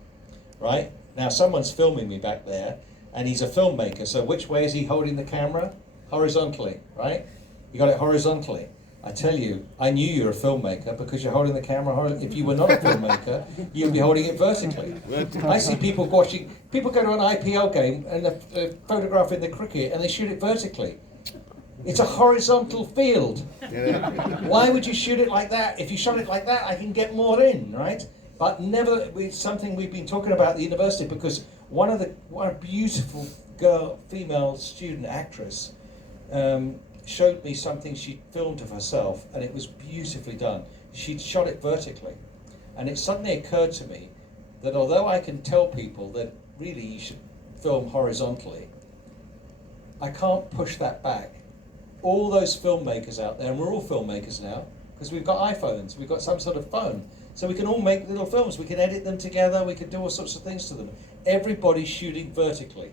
right? Now someone's filming me back there, and he's a filmmaker, so which way is he holding the camera? Horizontally, right? You got it horizontally. I tell you, I knew you were a filmmaker because you're holding the camera. If you were not a filmmaker, you'd be holding it vertically. I see people go to an IPL game and they're photographing the cricket and they shoot it vertically. It's a horizontal field. Why would you shoot it like that? If you shot it like that, I can get more in, right? But it's something we've been talking about at the university, because one beautiful female student actress, showed me something she filmed of herself, and it was beautifully done. She'd shot it vertically, and it suddenly occurred to me that although I can tell people that really you should film horizontally, I can't push that back. All those filmmakers out there, and we're all filmmakers now, because we've got iPhones, we've got some sort of phone, so we can all make little films, we can edit them together, we can do all sorts of things to them. Everybody's shooting vertically.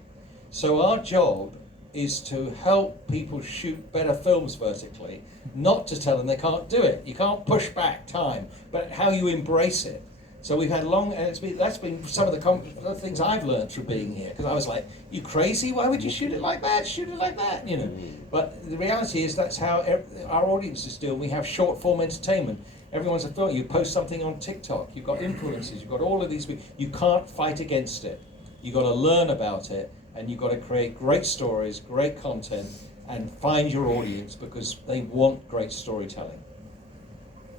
So our job is to help people shoot better films vertically, not to tell them they can't do it. You can't push back time, but how you embrace it. So we've had that's been some of the things I've learned from being here, because I was like, you crazy? Why would you shoot it like that? Shoot it like that, you know. But the reality is that's how our audiences do. We have short form entertainment. Everyone's a film. You post something on TikTok. You've got influencers. You've got all of these. You can't fight against it. You've got to learn about it, and you've got to create great stories, great content, and find your audience, because they want great storytelling.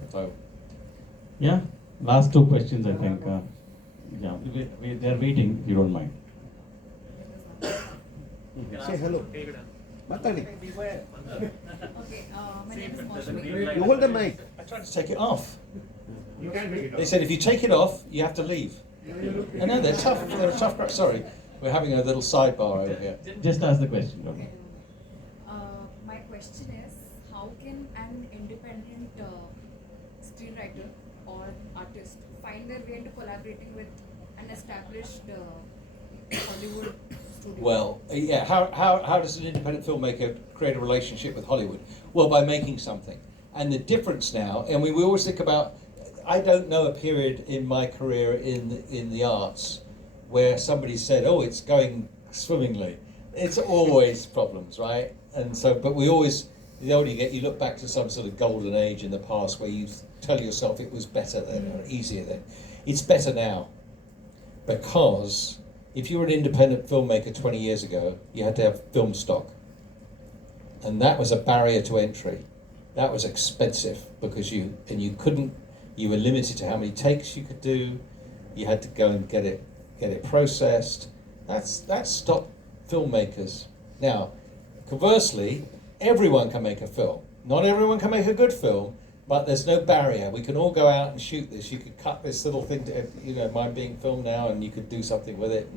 So, yeah. Last two questions, I think. They're waiting, if you don't mind. Say hello. Matani. Okay, my name is Moshmi. You hold the mic. I tried to take it off. You can't make it up. They said if you take it off, you have to leave. I know, they're tough. They're a tough crowd. Sorry, we're having a little sidebar over here. Just ask the question. Okay. My question is, how can an independent screenwriter or artist find their way into collaborating with an established Hollywood studio? Well, yeah, how does an independent filmmaker create a relationship with Hollywood? Well, by making something. And the difference now, and we always think about, I don't know a period in my career in the arts where somebody said, oh, it's going swimmingly. It's always problems, right? And so, but we always, the older you get, you look back to some sort of golden age in the past where you tell yourself it was better then or easier then. It's better now because if you were an independent filmmaker 20 years ago, you had to have film stock. And that was a barrier to entry. That was expensive because you were limited to how many takes you could do. You had to go and get it processed. That's stopped filmmakers. Now, conversely, everyone can make a film. Not everyone can make a good film, but there's no barrier. We can all go out and shoot this. You could cut this little thing to, mine being filmed now, and you could do something with it.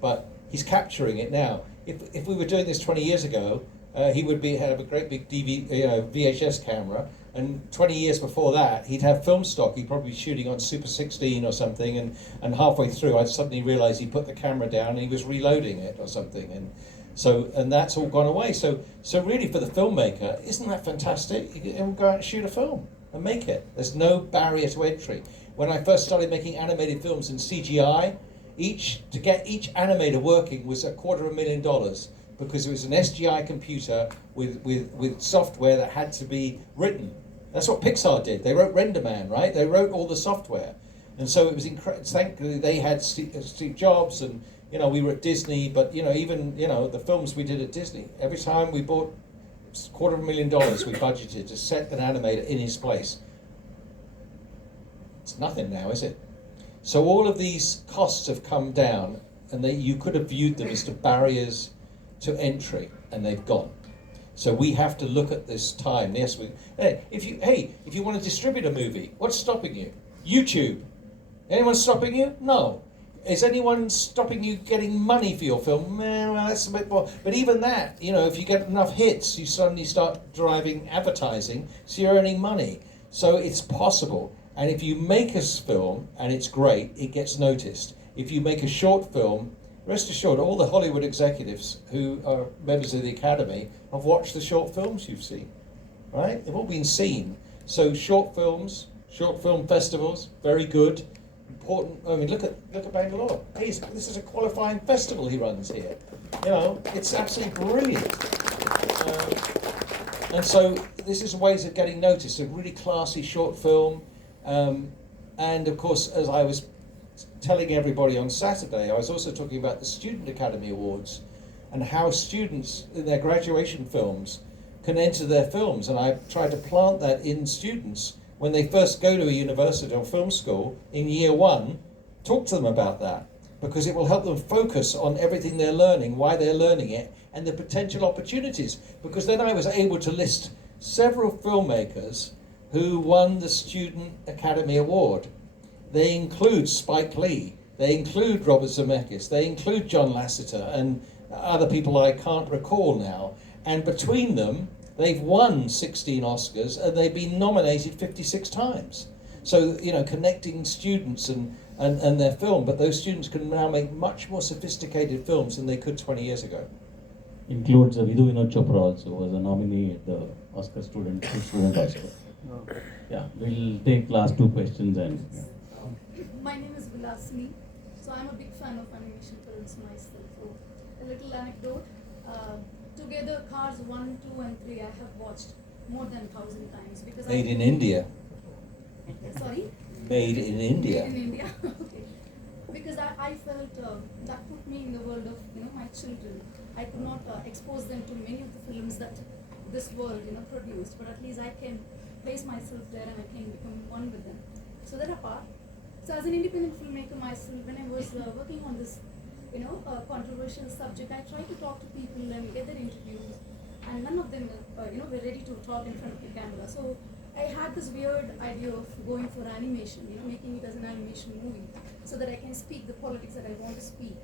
But he's capturing it now. If we were doing this 20 years ago, he would have a great big VHS camera, and 20 years before that, he'd have film stock. He'd probably be shooting on Super 16 or something, and halfway through, I'd suddenly realised he put the camera down and he was reloading it or something, and that's all gone away. So really, for the filmmaker, isn't that fantastic? You can go out and shoot a film and make it. There's no barrier to entry. When I first started making animated films in CGI, to get each animator working was $250,000. Because it was an SGI computer with software that had to be written. That's what Pixar did. They wrote RenderMan, right? They wrote all the software. And so it was incredible. Thankfully, they had Steve Jobs, and we were at Disney, but even the films we did at Disney, every time we bought $250,000 we budgeted to set an animator in his place. It's nothing now, is it? So all of these costs have come down, and you could have viewed them as the barriers to entry, and they've gone. So we have to look at this time. Yes, if you want to distribute a movie, what's stopping you? YouTube. Anyone stopping you? No. Is anyone stopping you getting money for your film? Well, that's a bit more. But even that, if you get enough hits, you suddenly start driving advertising, so you're earning money. So it's possible. And if you make a film and it's great, it gets noticed. If you make a short film, rest assured, all the Hollywood executives who are members of the Academy have watched the short films you've seen, right? They've all been seen. So short films, short film festivals, very good, important. I mean, look at Bangalore. Hey, this is a qualifying festival he runs here. It's absolutely brilliant. And so this is ways of getting noticed. A really classy short film, and of course, as I was telling everybody on Saturday, I was also talking about the Student Academy Awards and how students in their graduation films can enter their films. And I tried to plant that in students when they first go to a university or film school in year one. Talk to them about that, because it will help them focus on everything they're learning, why they're learning it, and the potential opportunities. Because then I was able to list several filmmakers who won the Student Academy Award. They include Spike Lee, they include Robert Zemeckis, they include John Lasseter, and other people I can't recall now. And between them, they've won 16 Oscars, and they've been nominated 56 times. So, connecting students and their film, but those students can now make much more sophisticated films than they could 20 years ago. Includes Vidhu Vinod Chopra also, was a nominee at the Oscar student Oscar. Yeah, we'll take last two questions and. Yeah. My name is Vilasini, so I'm a big fan of animation films myself. So, a little anecdote. Together, Cars 1, 2 and 3 I have watched more than 1,000 times. Because Made in India. Sorry? Made in India. Made in India, okay. Because I felt that put me in the world of my children. I could not expose them to many of the films that this world produced, but at least I can place myself there and I can become one with them. So that apart, so as an independent filmmaker myself, when I was working on this controversial subject, I tried to talk to people and get their interviews, and none of them were ready to talk in front of the camera. So I had this weird idea of going for animation, making it as an animation movie, so that I can speak the politics that I want to speak.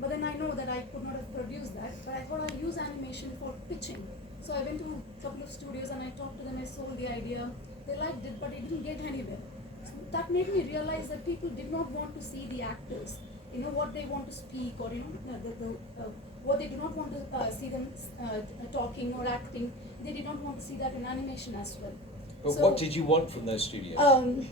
But then I know that I could not have produced that, but I thought I'll use animation for pitching. So I went to a couple of studios and I talked to them, I sold the idea, they liked it, but it didn't get anywhere. So that made me realize that people did not want to see the actors. what they want to speak, or what they do not want to see them talking or acting. They did not want to see that in animation as well. But So, what did you want from those studios?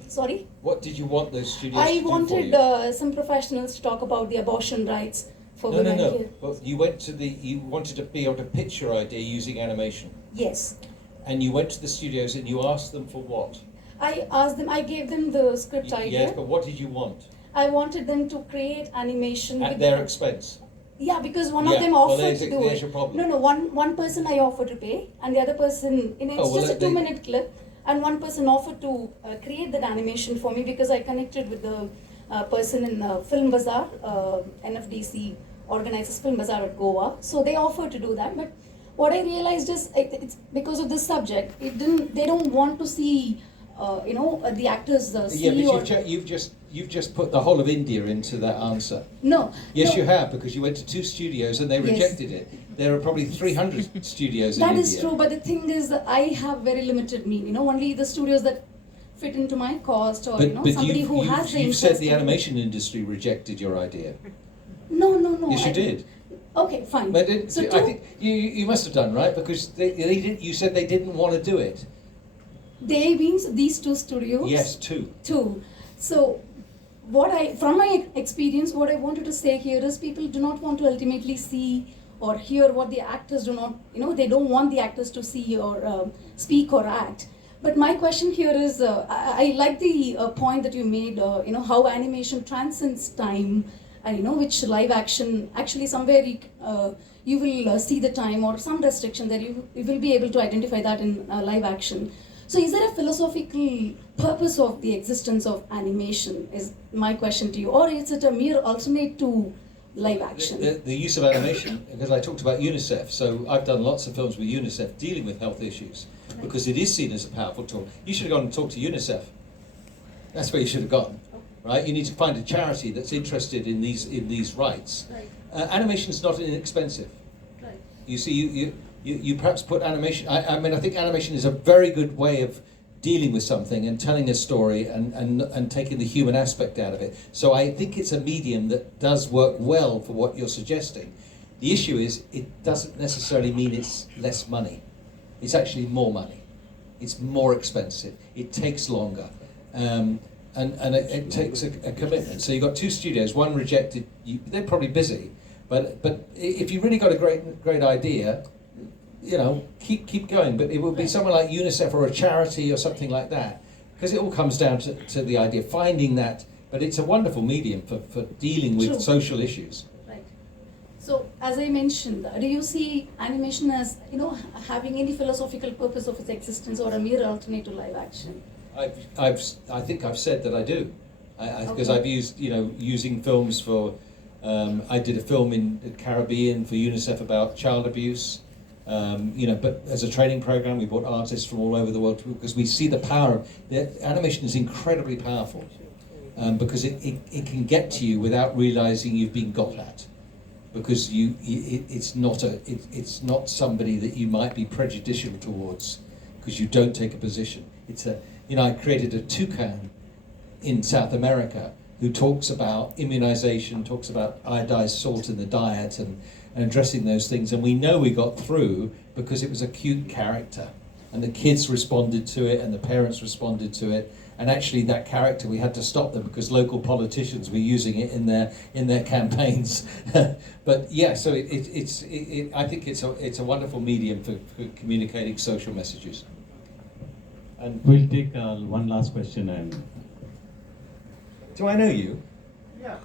Sorry? What did you want those studios I to do for wanted you? some professionals to talk about the abortion rights for No, women no, no. here. But you wanted to be able to pitch your idea using animation. Yes. And you went to the studios and you asked them for what? I gave them the script idea. Yes, but what did you want? I wanted them to create animation At with their expense. Yeah, because one Yeah, of them well, offered there's to a- do there's it. your problem. No, one person I offered to pay, and the other person, it's Oh, well, just a they- 2-minute clip, and one person offered to create that animation for me because I connected with the person in Film Bazaar, NFDC organizes Film Bazaar at Goa, so they offered to do that. But what I realized is it's because of this subject, they don't want to see, the actors see Yeah, or but you've just put the whole of India into that answer. no. Yes, no. you have, because you went to 2 studios and they Yes. rejected it. There are probably 300 studios in That India. is true, but the thing is that I have very limited means. Only the studios that fit into my cost, or But somebody who has the you've interest. said the animation industry rejected your idea. No. Yes, you did. Okay, fine. But it, So I two- think you must have done, right? Because they didn't. You said they didn't want to do it. They means these 2 studios. Yes, 2. 2. So, from my experience, what I wanted to say here is people do not want to ultimately see or hear what the actors do not. They don't want the actors to see or speak or act. But my question here is, I like the point that you made. How animation transcends time, and which live action actually somewhere you will see the time or some restriction that you will be able to identify that in live action. So is there a philosophical purpose of the existence of animation, is my question to you, or is it a mere alternate to live action? The use of animation, because I talked about UNICEF, so I've done lots of films with UNICEF dealing with health issues, because it is seen as a powerful tool. You should have gone and talked to UNICEF. That's where you should have gone, right? You need to find a charity that's interested in these rights. Right. Animation is not inexpensive. Right. You see, you perhaps put animation. I mean, I think animation is a very good way of dealing with something and telling a story and taking the human aspect out of it. So I think it's a medium that does work well for what you're suggesting. The issue is it doesn't necessarily mean it's less money. It's actually more money. It's more expensive. It takes longer. And it takes a commitment. So you've got 2 studios, one rejected. They're probably busy, but if you really got a great idea, keep going. But it would be someone like UNICEF or a charity or something like that, because it all comes down to the idea, finding that. But it's a wonderful medium for dealing with True. social issues. Right. So as I mentioned, do you see animation as having any philosophical purpose of its existence, or a mere alternate to live action? I think I've said that I do, because Okay. I've used using films for. I did a film in the Caribbean for UNICEF about child abuse. But as a training program, we brought artists from all over the world because we see the power of the animation is incredibly powerful, because it can get to you without realizing you've been got at, because it's not somebody that you might be prejudicial towards because you don't take a position. I created a toucan in South America who talks about immunization, talks about iodized salt in the diet and addressing those things. And we know we got through because it was a cute character. And the kids responded to it and the parents responded to it. And actually that character, we had to stop them because local politicians were using it in their campaigns. But yeah, so I think it's a wonderful medium for communicating social messages. And we'll take one last question. And do I know you? Yeah.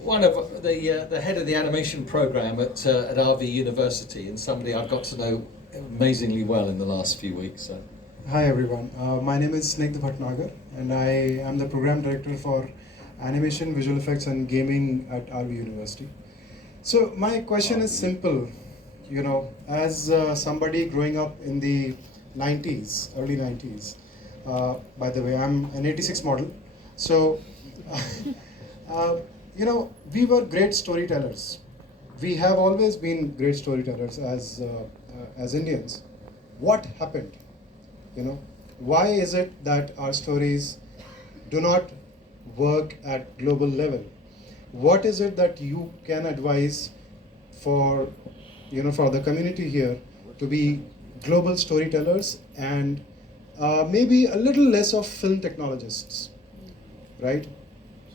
One of the head of the animation program at RV University, and somebody I've got to know amazingly well in the last few weeks. So. Hi everyone, my name is Snigdha Bhatnagar and I am the program director for animation, visual effects and gaming at RV University. So my question is simple, as somebody growing up in the 90s, early 90s, by the way, I'm an 86 model, so we were great storytellers. We have always been great storytellers as Indians. What happened? Why is it that our stories do not work at global level. What is it that you can advise for, for the community here to be global storytellers and maybe a little less of film technologists, right?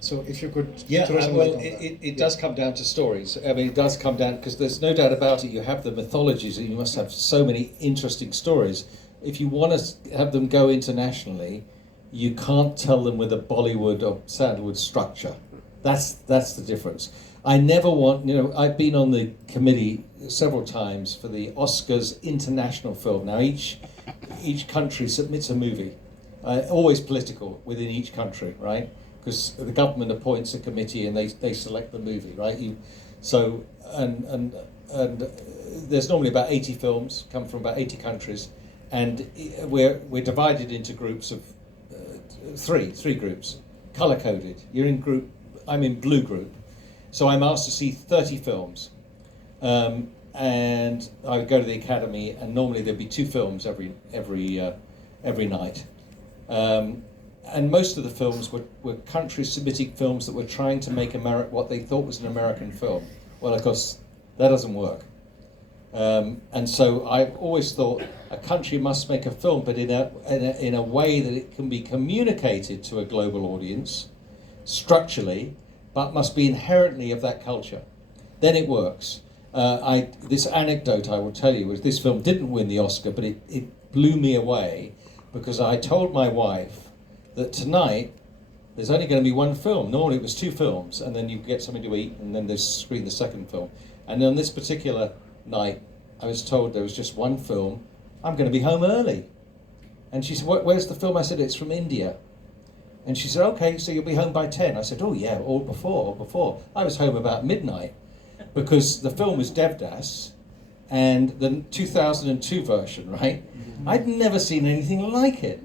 So if you could throw some light on that. It does come down to stories. I mean, it does come down, because there's no doubt about it, you have the mythologies and you must have so many interesting stories. If you want to have them go internationally, you can't tell them with a Bollywood or Sandalwood structure. That's the difference. I never want, I've been on the committee several times for the Oscars international film. Now each country submits a movie, always political within each country, right? Because the government appoints a committee and they select the movie, right? And there's normally about 80 films, come from about 80 countries, and we're divided into groups of three groups, color coded. I'm in blue group, so I'm asked to see 30 films, and I would go to the academy, and normally there'd be 2 films every night. And most of the films were countries submitting films that were trying to make what they thought was an American film. Well, of course, that doesn't work. And so I've always thought a country must make a film, but in a way that it can be communicated to a global audience, structurally, but must be inherently of that culture. Then it works. This anecdote I will tell you is this film didn't win the Oscar, but it blew me away, because I told my wife that tonight there's only going to be 1 film. Normally it was 2 films, and then you get something to eat, and then they screen the second film. And on this particular night, I was told there was just 1 film. I'm going to be home early. And she said, where's the film? I said, it's from India. And she said, okay, so you'll be home by 10. I said, oh yeah, or before. I was home about midnight, because the film was Devdas, and the 2002 version, right? I'd never seen anything like it.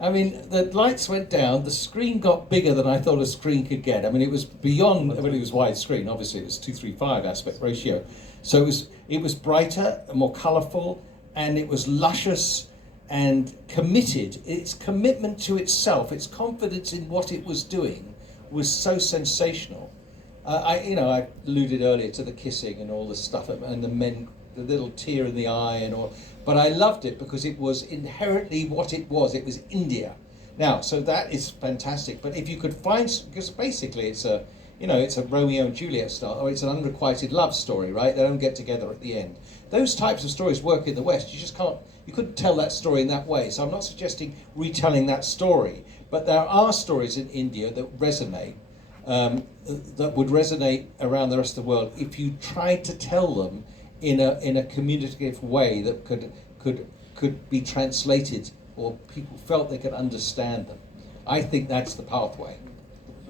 I mean, the lights went down, the screen got bigger than I thought a screen could get. I mean, it was beyond, it was widescreen, obviously it was 2:3:5 aspect ratio. So it was brighter, more colourful, and it was luscious and committed. Its commitment to itself, its confidence in what it was doing was so sensational. I alluded earlier to the kissing and all the stuff, and the little tear in the eye and all. But I loved it because it was inherently what it was. It was India. Now, so that is fantastic. But if you could find, because basically it's a Romeo and Juliet style, or it's an unrequited love story, right? They don't get together at the end. Those types of stories work in the West. You couldn't tell that story in that way. So I'm not suggesting retelling that story, but there are stories in India that resonate, that would resonate around the rest of the world if you tried to tell them in a communicative way that could be translated, or people felt they could understand them. I think that's the pathway.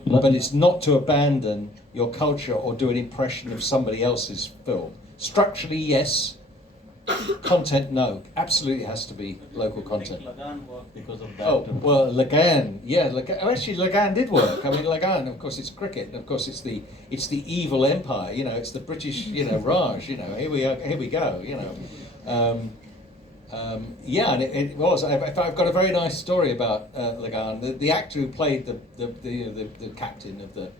But it's not to abandon your culture or do an impression of somebody else's film. Structurally, yes. Content, no. Absolutely has to be local content. Lagan worked because of that. Oh, well, Lagan, yeah. Actually, Lagan did work. I mean, Lagan, of course, it's cricket. And of course, it's the evil empire. It's the British, Raj. Here we go. Yeah, and it was. I've got a very nice story about Lagan. The actor who played the captain of the.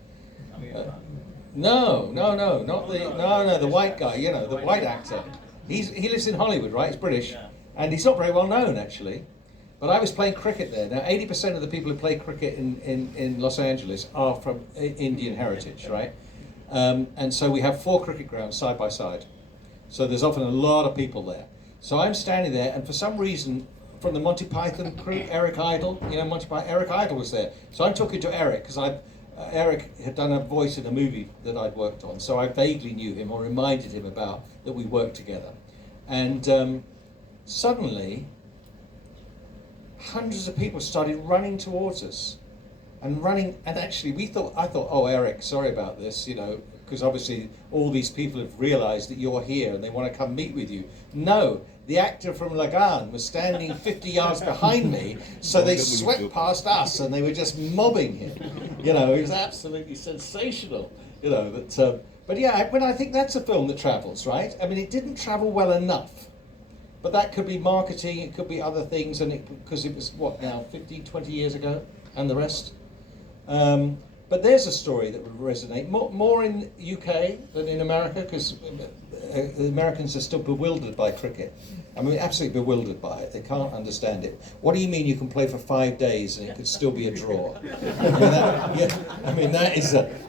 No, the white guy. The white actor. He lives in Hollywood, right? He's British, and he's not very well known actually. But I was playing cricket there. Now, 80% of the people who play cricket in Los Angeles are from Indian heritage, right? And so we have 4 cricket grounds side by side. So there's often a lot of people there. So I'm standing there, and for some reason, from the Monty Python crew, Eric Idle, Eric Idle was there. So I'm talking to Eric, because Eric had done a voice in a movie that I'd worked on, so I vaguely knew him or reminded him about that we worked together. And suddenly, hundreds of people started running towards us, and actually I thought, oh Eric, sorry about this, because obviously all these people have realised that you're here and they want to come meet with you. No, the actor from Lagan was standing 50 yards behind me, so they swept past us and they were just mobbing him. It was absolutely sensational. But yeah, I think that's a film that travels, right? I mean, it didn't travel well enough, but that could be marketing, it could be other things, and because it was, 15, 20 years ago, and the rest. But there's a story that would resonate more in UK than in America, because the Americans are still bewildered by cricket. I mean, absolutely bewildered by it. They can't understand it. What do you mean you can play for 5 days and it could still be a draw?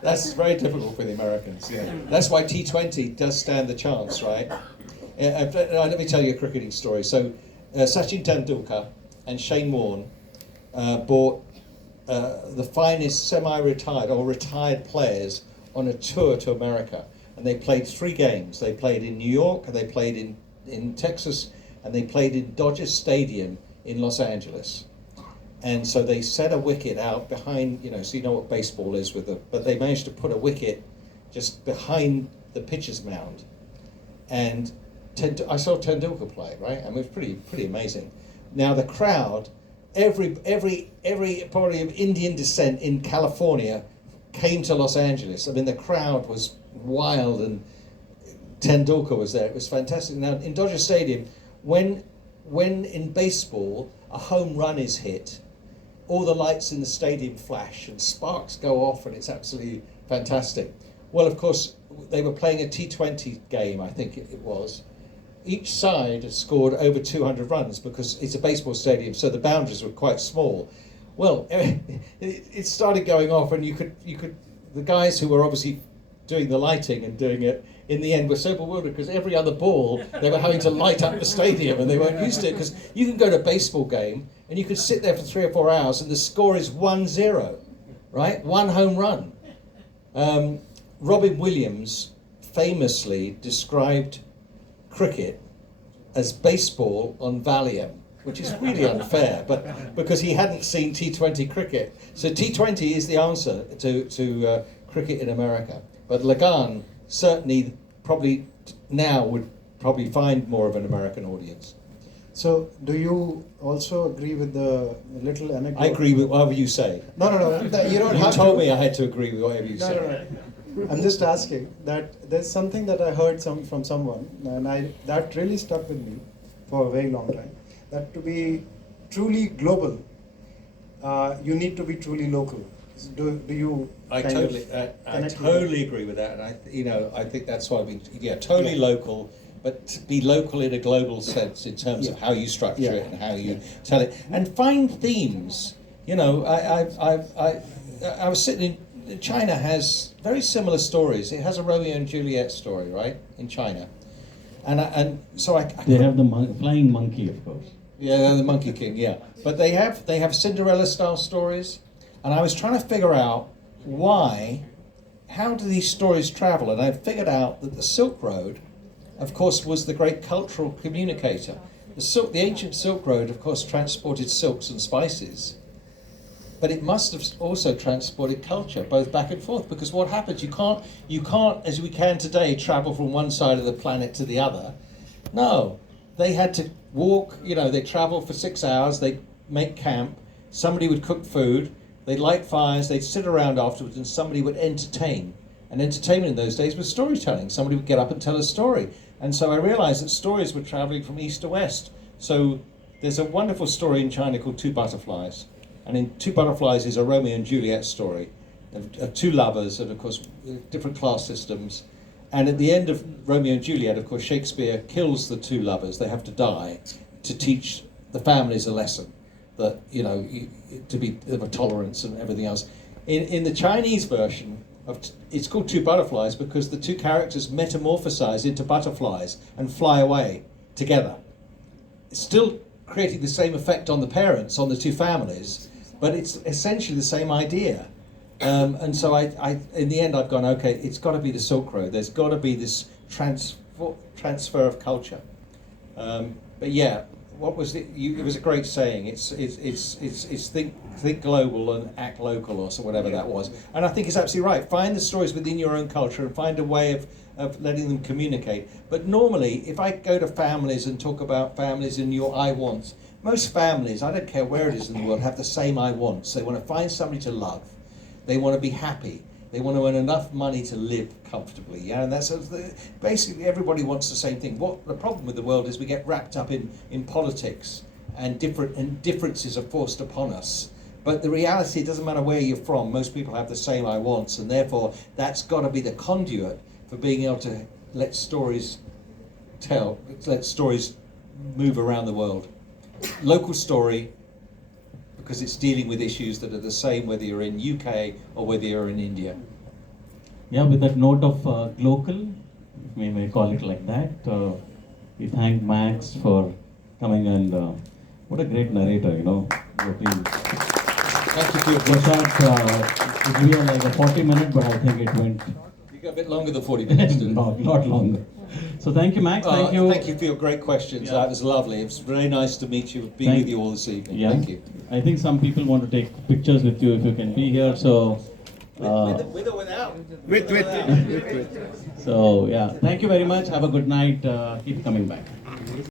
That's very difficult for the Americans. Yeah. That's why T20 does stand the chance, right? Let me tell you a cricketing story. So, Sachin Tendulkar and Shane Warne bought the finest semi-retired or retired players on a tour to America, and they played 3 games. They played in New York, and they played in Texas, and they played in Dodger Stadium in Los Angeles. And so they set a wicket out behind, so you know what baseball is but they managed to put a wicket just behind the pitcher's mound. And I saw Tendulkar play, right? I mean, it was pretty amazing. Now the crowd, everybody of Indian descent in California came to Los Angeles. I mean, the crowd was wild, and Tendulkar was there. It was fantastic. Now in Dodger Stadium, when in baseball a home run is hit, all the lights in the stadium flash and sparks go off, and it's absolutely fantastic. Well, of course, they were playing a T20 game, I think it was. Each side had scored over 200 runs because it's a baseball stadium, so the boundaries were quite small. Well, it started going off, and you could the guys who were obviously doing the lighting and doing it in the end were so bewildered because every other ball they were having to light up the stadium, and they weren't used to it, because you can go to a baseball game and you could sit there for 3 or 4 hours and the score is 1-0, right? 1 home run. Robin Williams famously described cricket as baseball on Valium, which is really unfair, but because he hadn't seen T20 cricket. So T20 is the answer to cricket in America. But Lagan certainly probably now would probably find more of an American audience. So, do you also agree with the little anecdote? I agree with whatever you say. No. You don't have to. You told me I had to agree with whatever you say. No. I'm just asking that there's something that I heard from someone, and that really stuck with me for a very long time. That to be truly global, you need to be truly local. Do you? I totally agree with that, and I think that's why totally local, but to be local in a global sense in terms of how you structure it and how you tell it, and find themes. I was sitting in China has very similar stories. It has a Romeo and Juliet story, right, in China, and so they have the flying monkey, of course. Yeah, the Monkey King. Yeah, but they have Cinderella style stories. And I was trying to figure out how do these stories travel? And I figured out that the Silk Road, of course, was the great cultural communicator. The ancient Silk Road, of course, transported silks and spices, but it must have also transported culture, both back and forth. Because what happens? You can't, as we can today, travel from one side of the planet to the other. No, they had to walk. They travel for 6 hours. They make camp. Somebody would cook food. They'd light fires, they'd sit around afterwards, and somebody would entertain. And entertainment in those days was storytelling. Somebody would get up and tell a story. And so I realized that stories were traveling from east to west. So there's a wonderful story in China called Two Butterflies. And in Two Butterflies is a Romeo and Juliet story of 2 lovers, and of course different class systems. And at the end of Romeo and Juliet, of course, Shakespeare kills the 2 lovers. They have to die to teach the families a lesson. That to be of a tolerance and everything else. In the Chinese version it's called Two Butterflies because the 2 characters metamorphosize into butterflies and fly away together. It's still creating the same effect on the parents, on the 2 families, but it's essentially the same idea. And so I in the end I've gone, okay, it's got to be the Silk Road. There's got to be this transfer of culture. But yeah. What was it? It was a great saying. It's think global and act local, or so whatever that was. And I think it's absolutely right. Find the stories within your own culture and find a way of letting them communicate. But normally, if I go to families and talk about families and your I wants, most families, I don't care where it is in the world, have the same I wants. They want to find somebody to love. They want to be happy. They want to earn enough money to live comfortably. Yeah, and that's basically everybody wants the same thing. What the problem with the world is we get wrapped up in politics, and differences are forced upon us. But the reality, it doesn't matter where you're from, most people have the same I wants, and therefore that's got to be the conduit for being able to let stories move around the world. Local story, because it's dealing with issues that are the same whether you're in UK or whether you're in India. Yeah, with that note of local, if we may call it like that, we thank Max for coming and what a great narrator, you know. Thank you for your We question. thought it would be like a 40-minute, but I think it went You got a bit longer than 40 minutes, didn't it? not longer. So thank you, Max. Thank you. Thank you for your great questions. Yeah. That was lovely. It was very nice to meet you, be with you all this evening. Yeah. Thank you. I think some people want to take pictures with you if you can be here. So. With or without? With. So yeah, thank you very much. Have a good night. Keep coming back.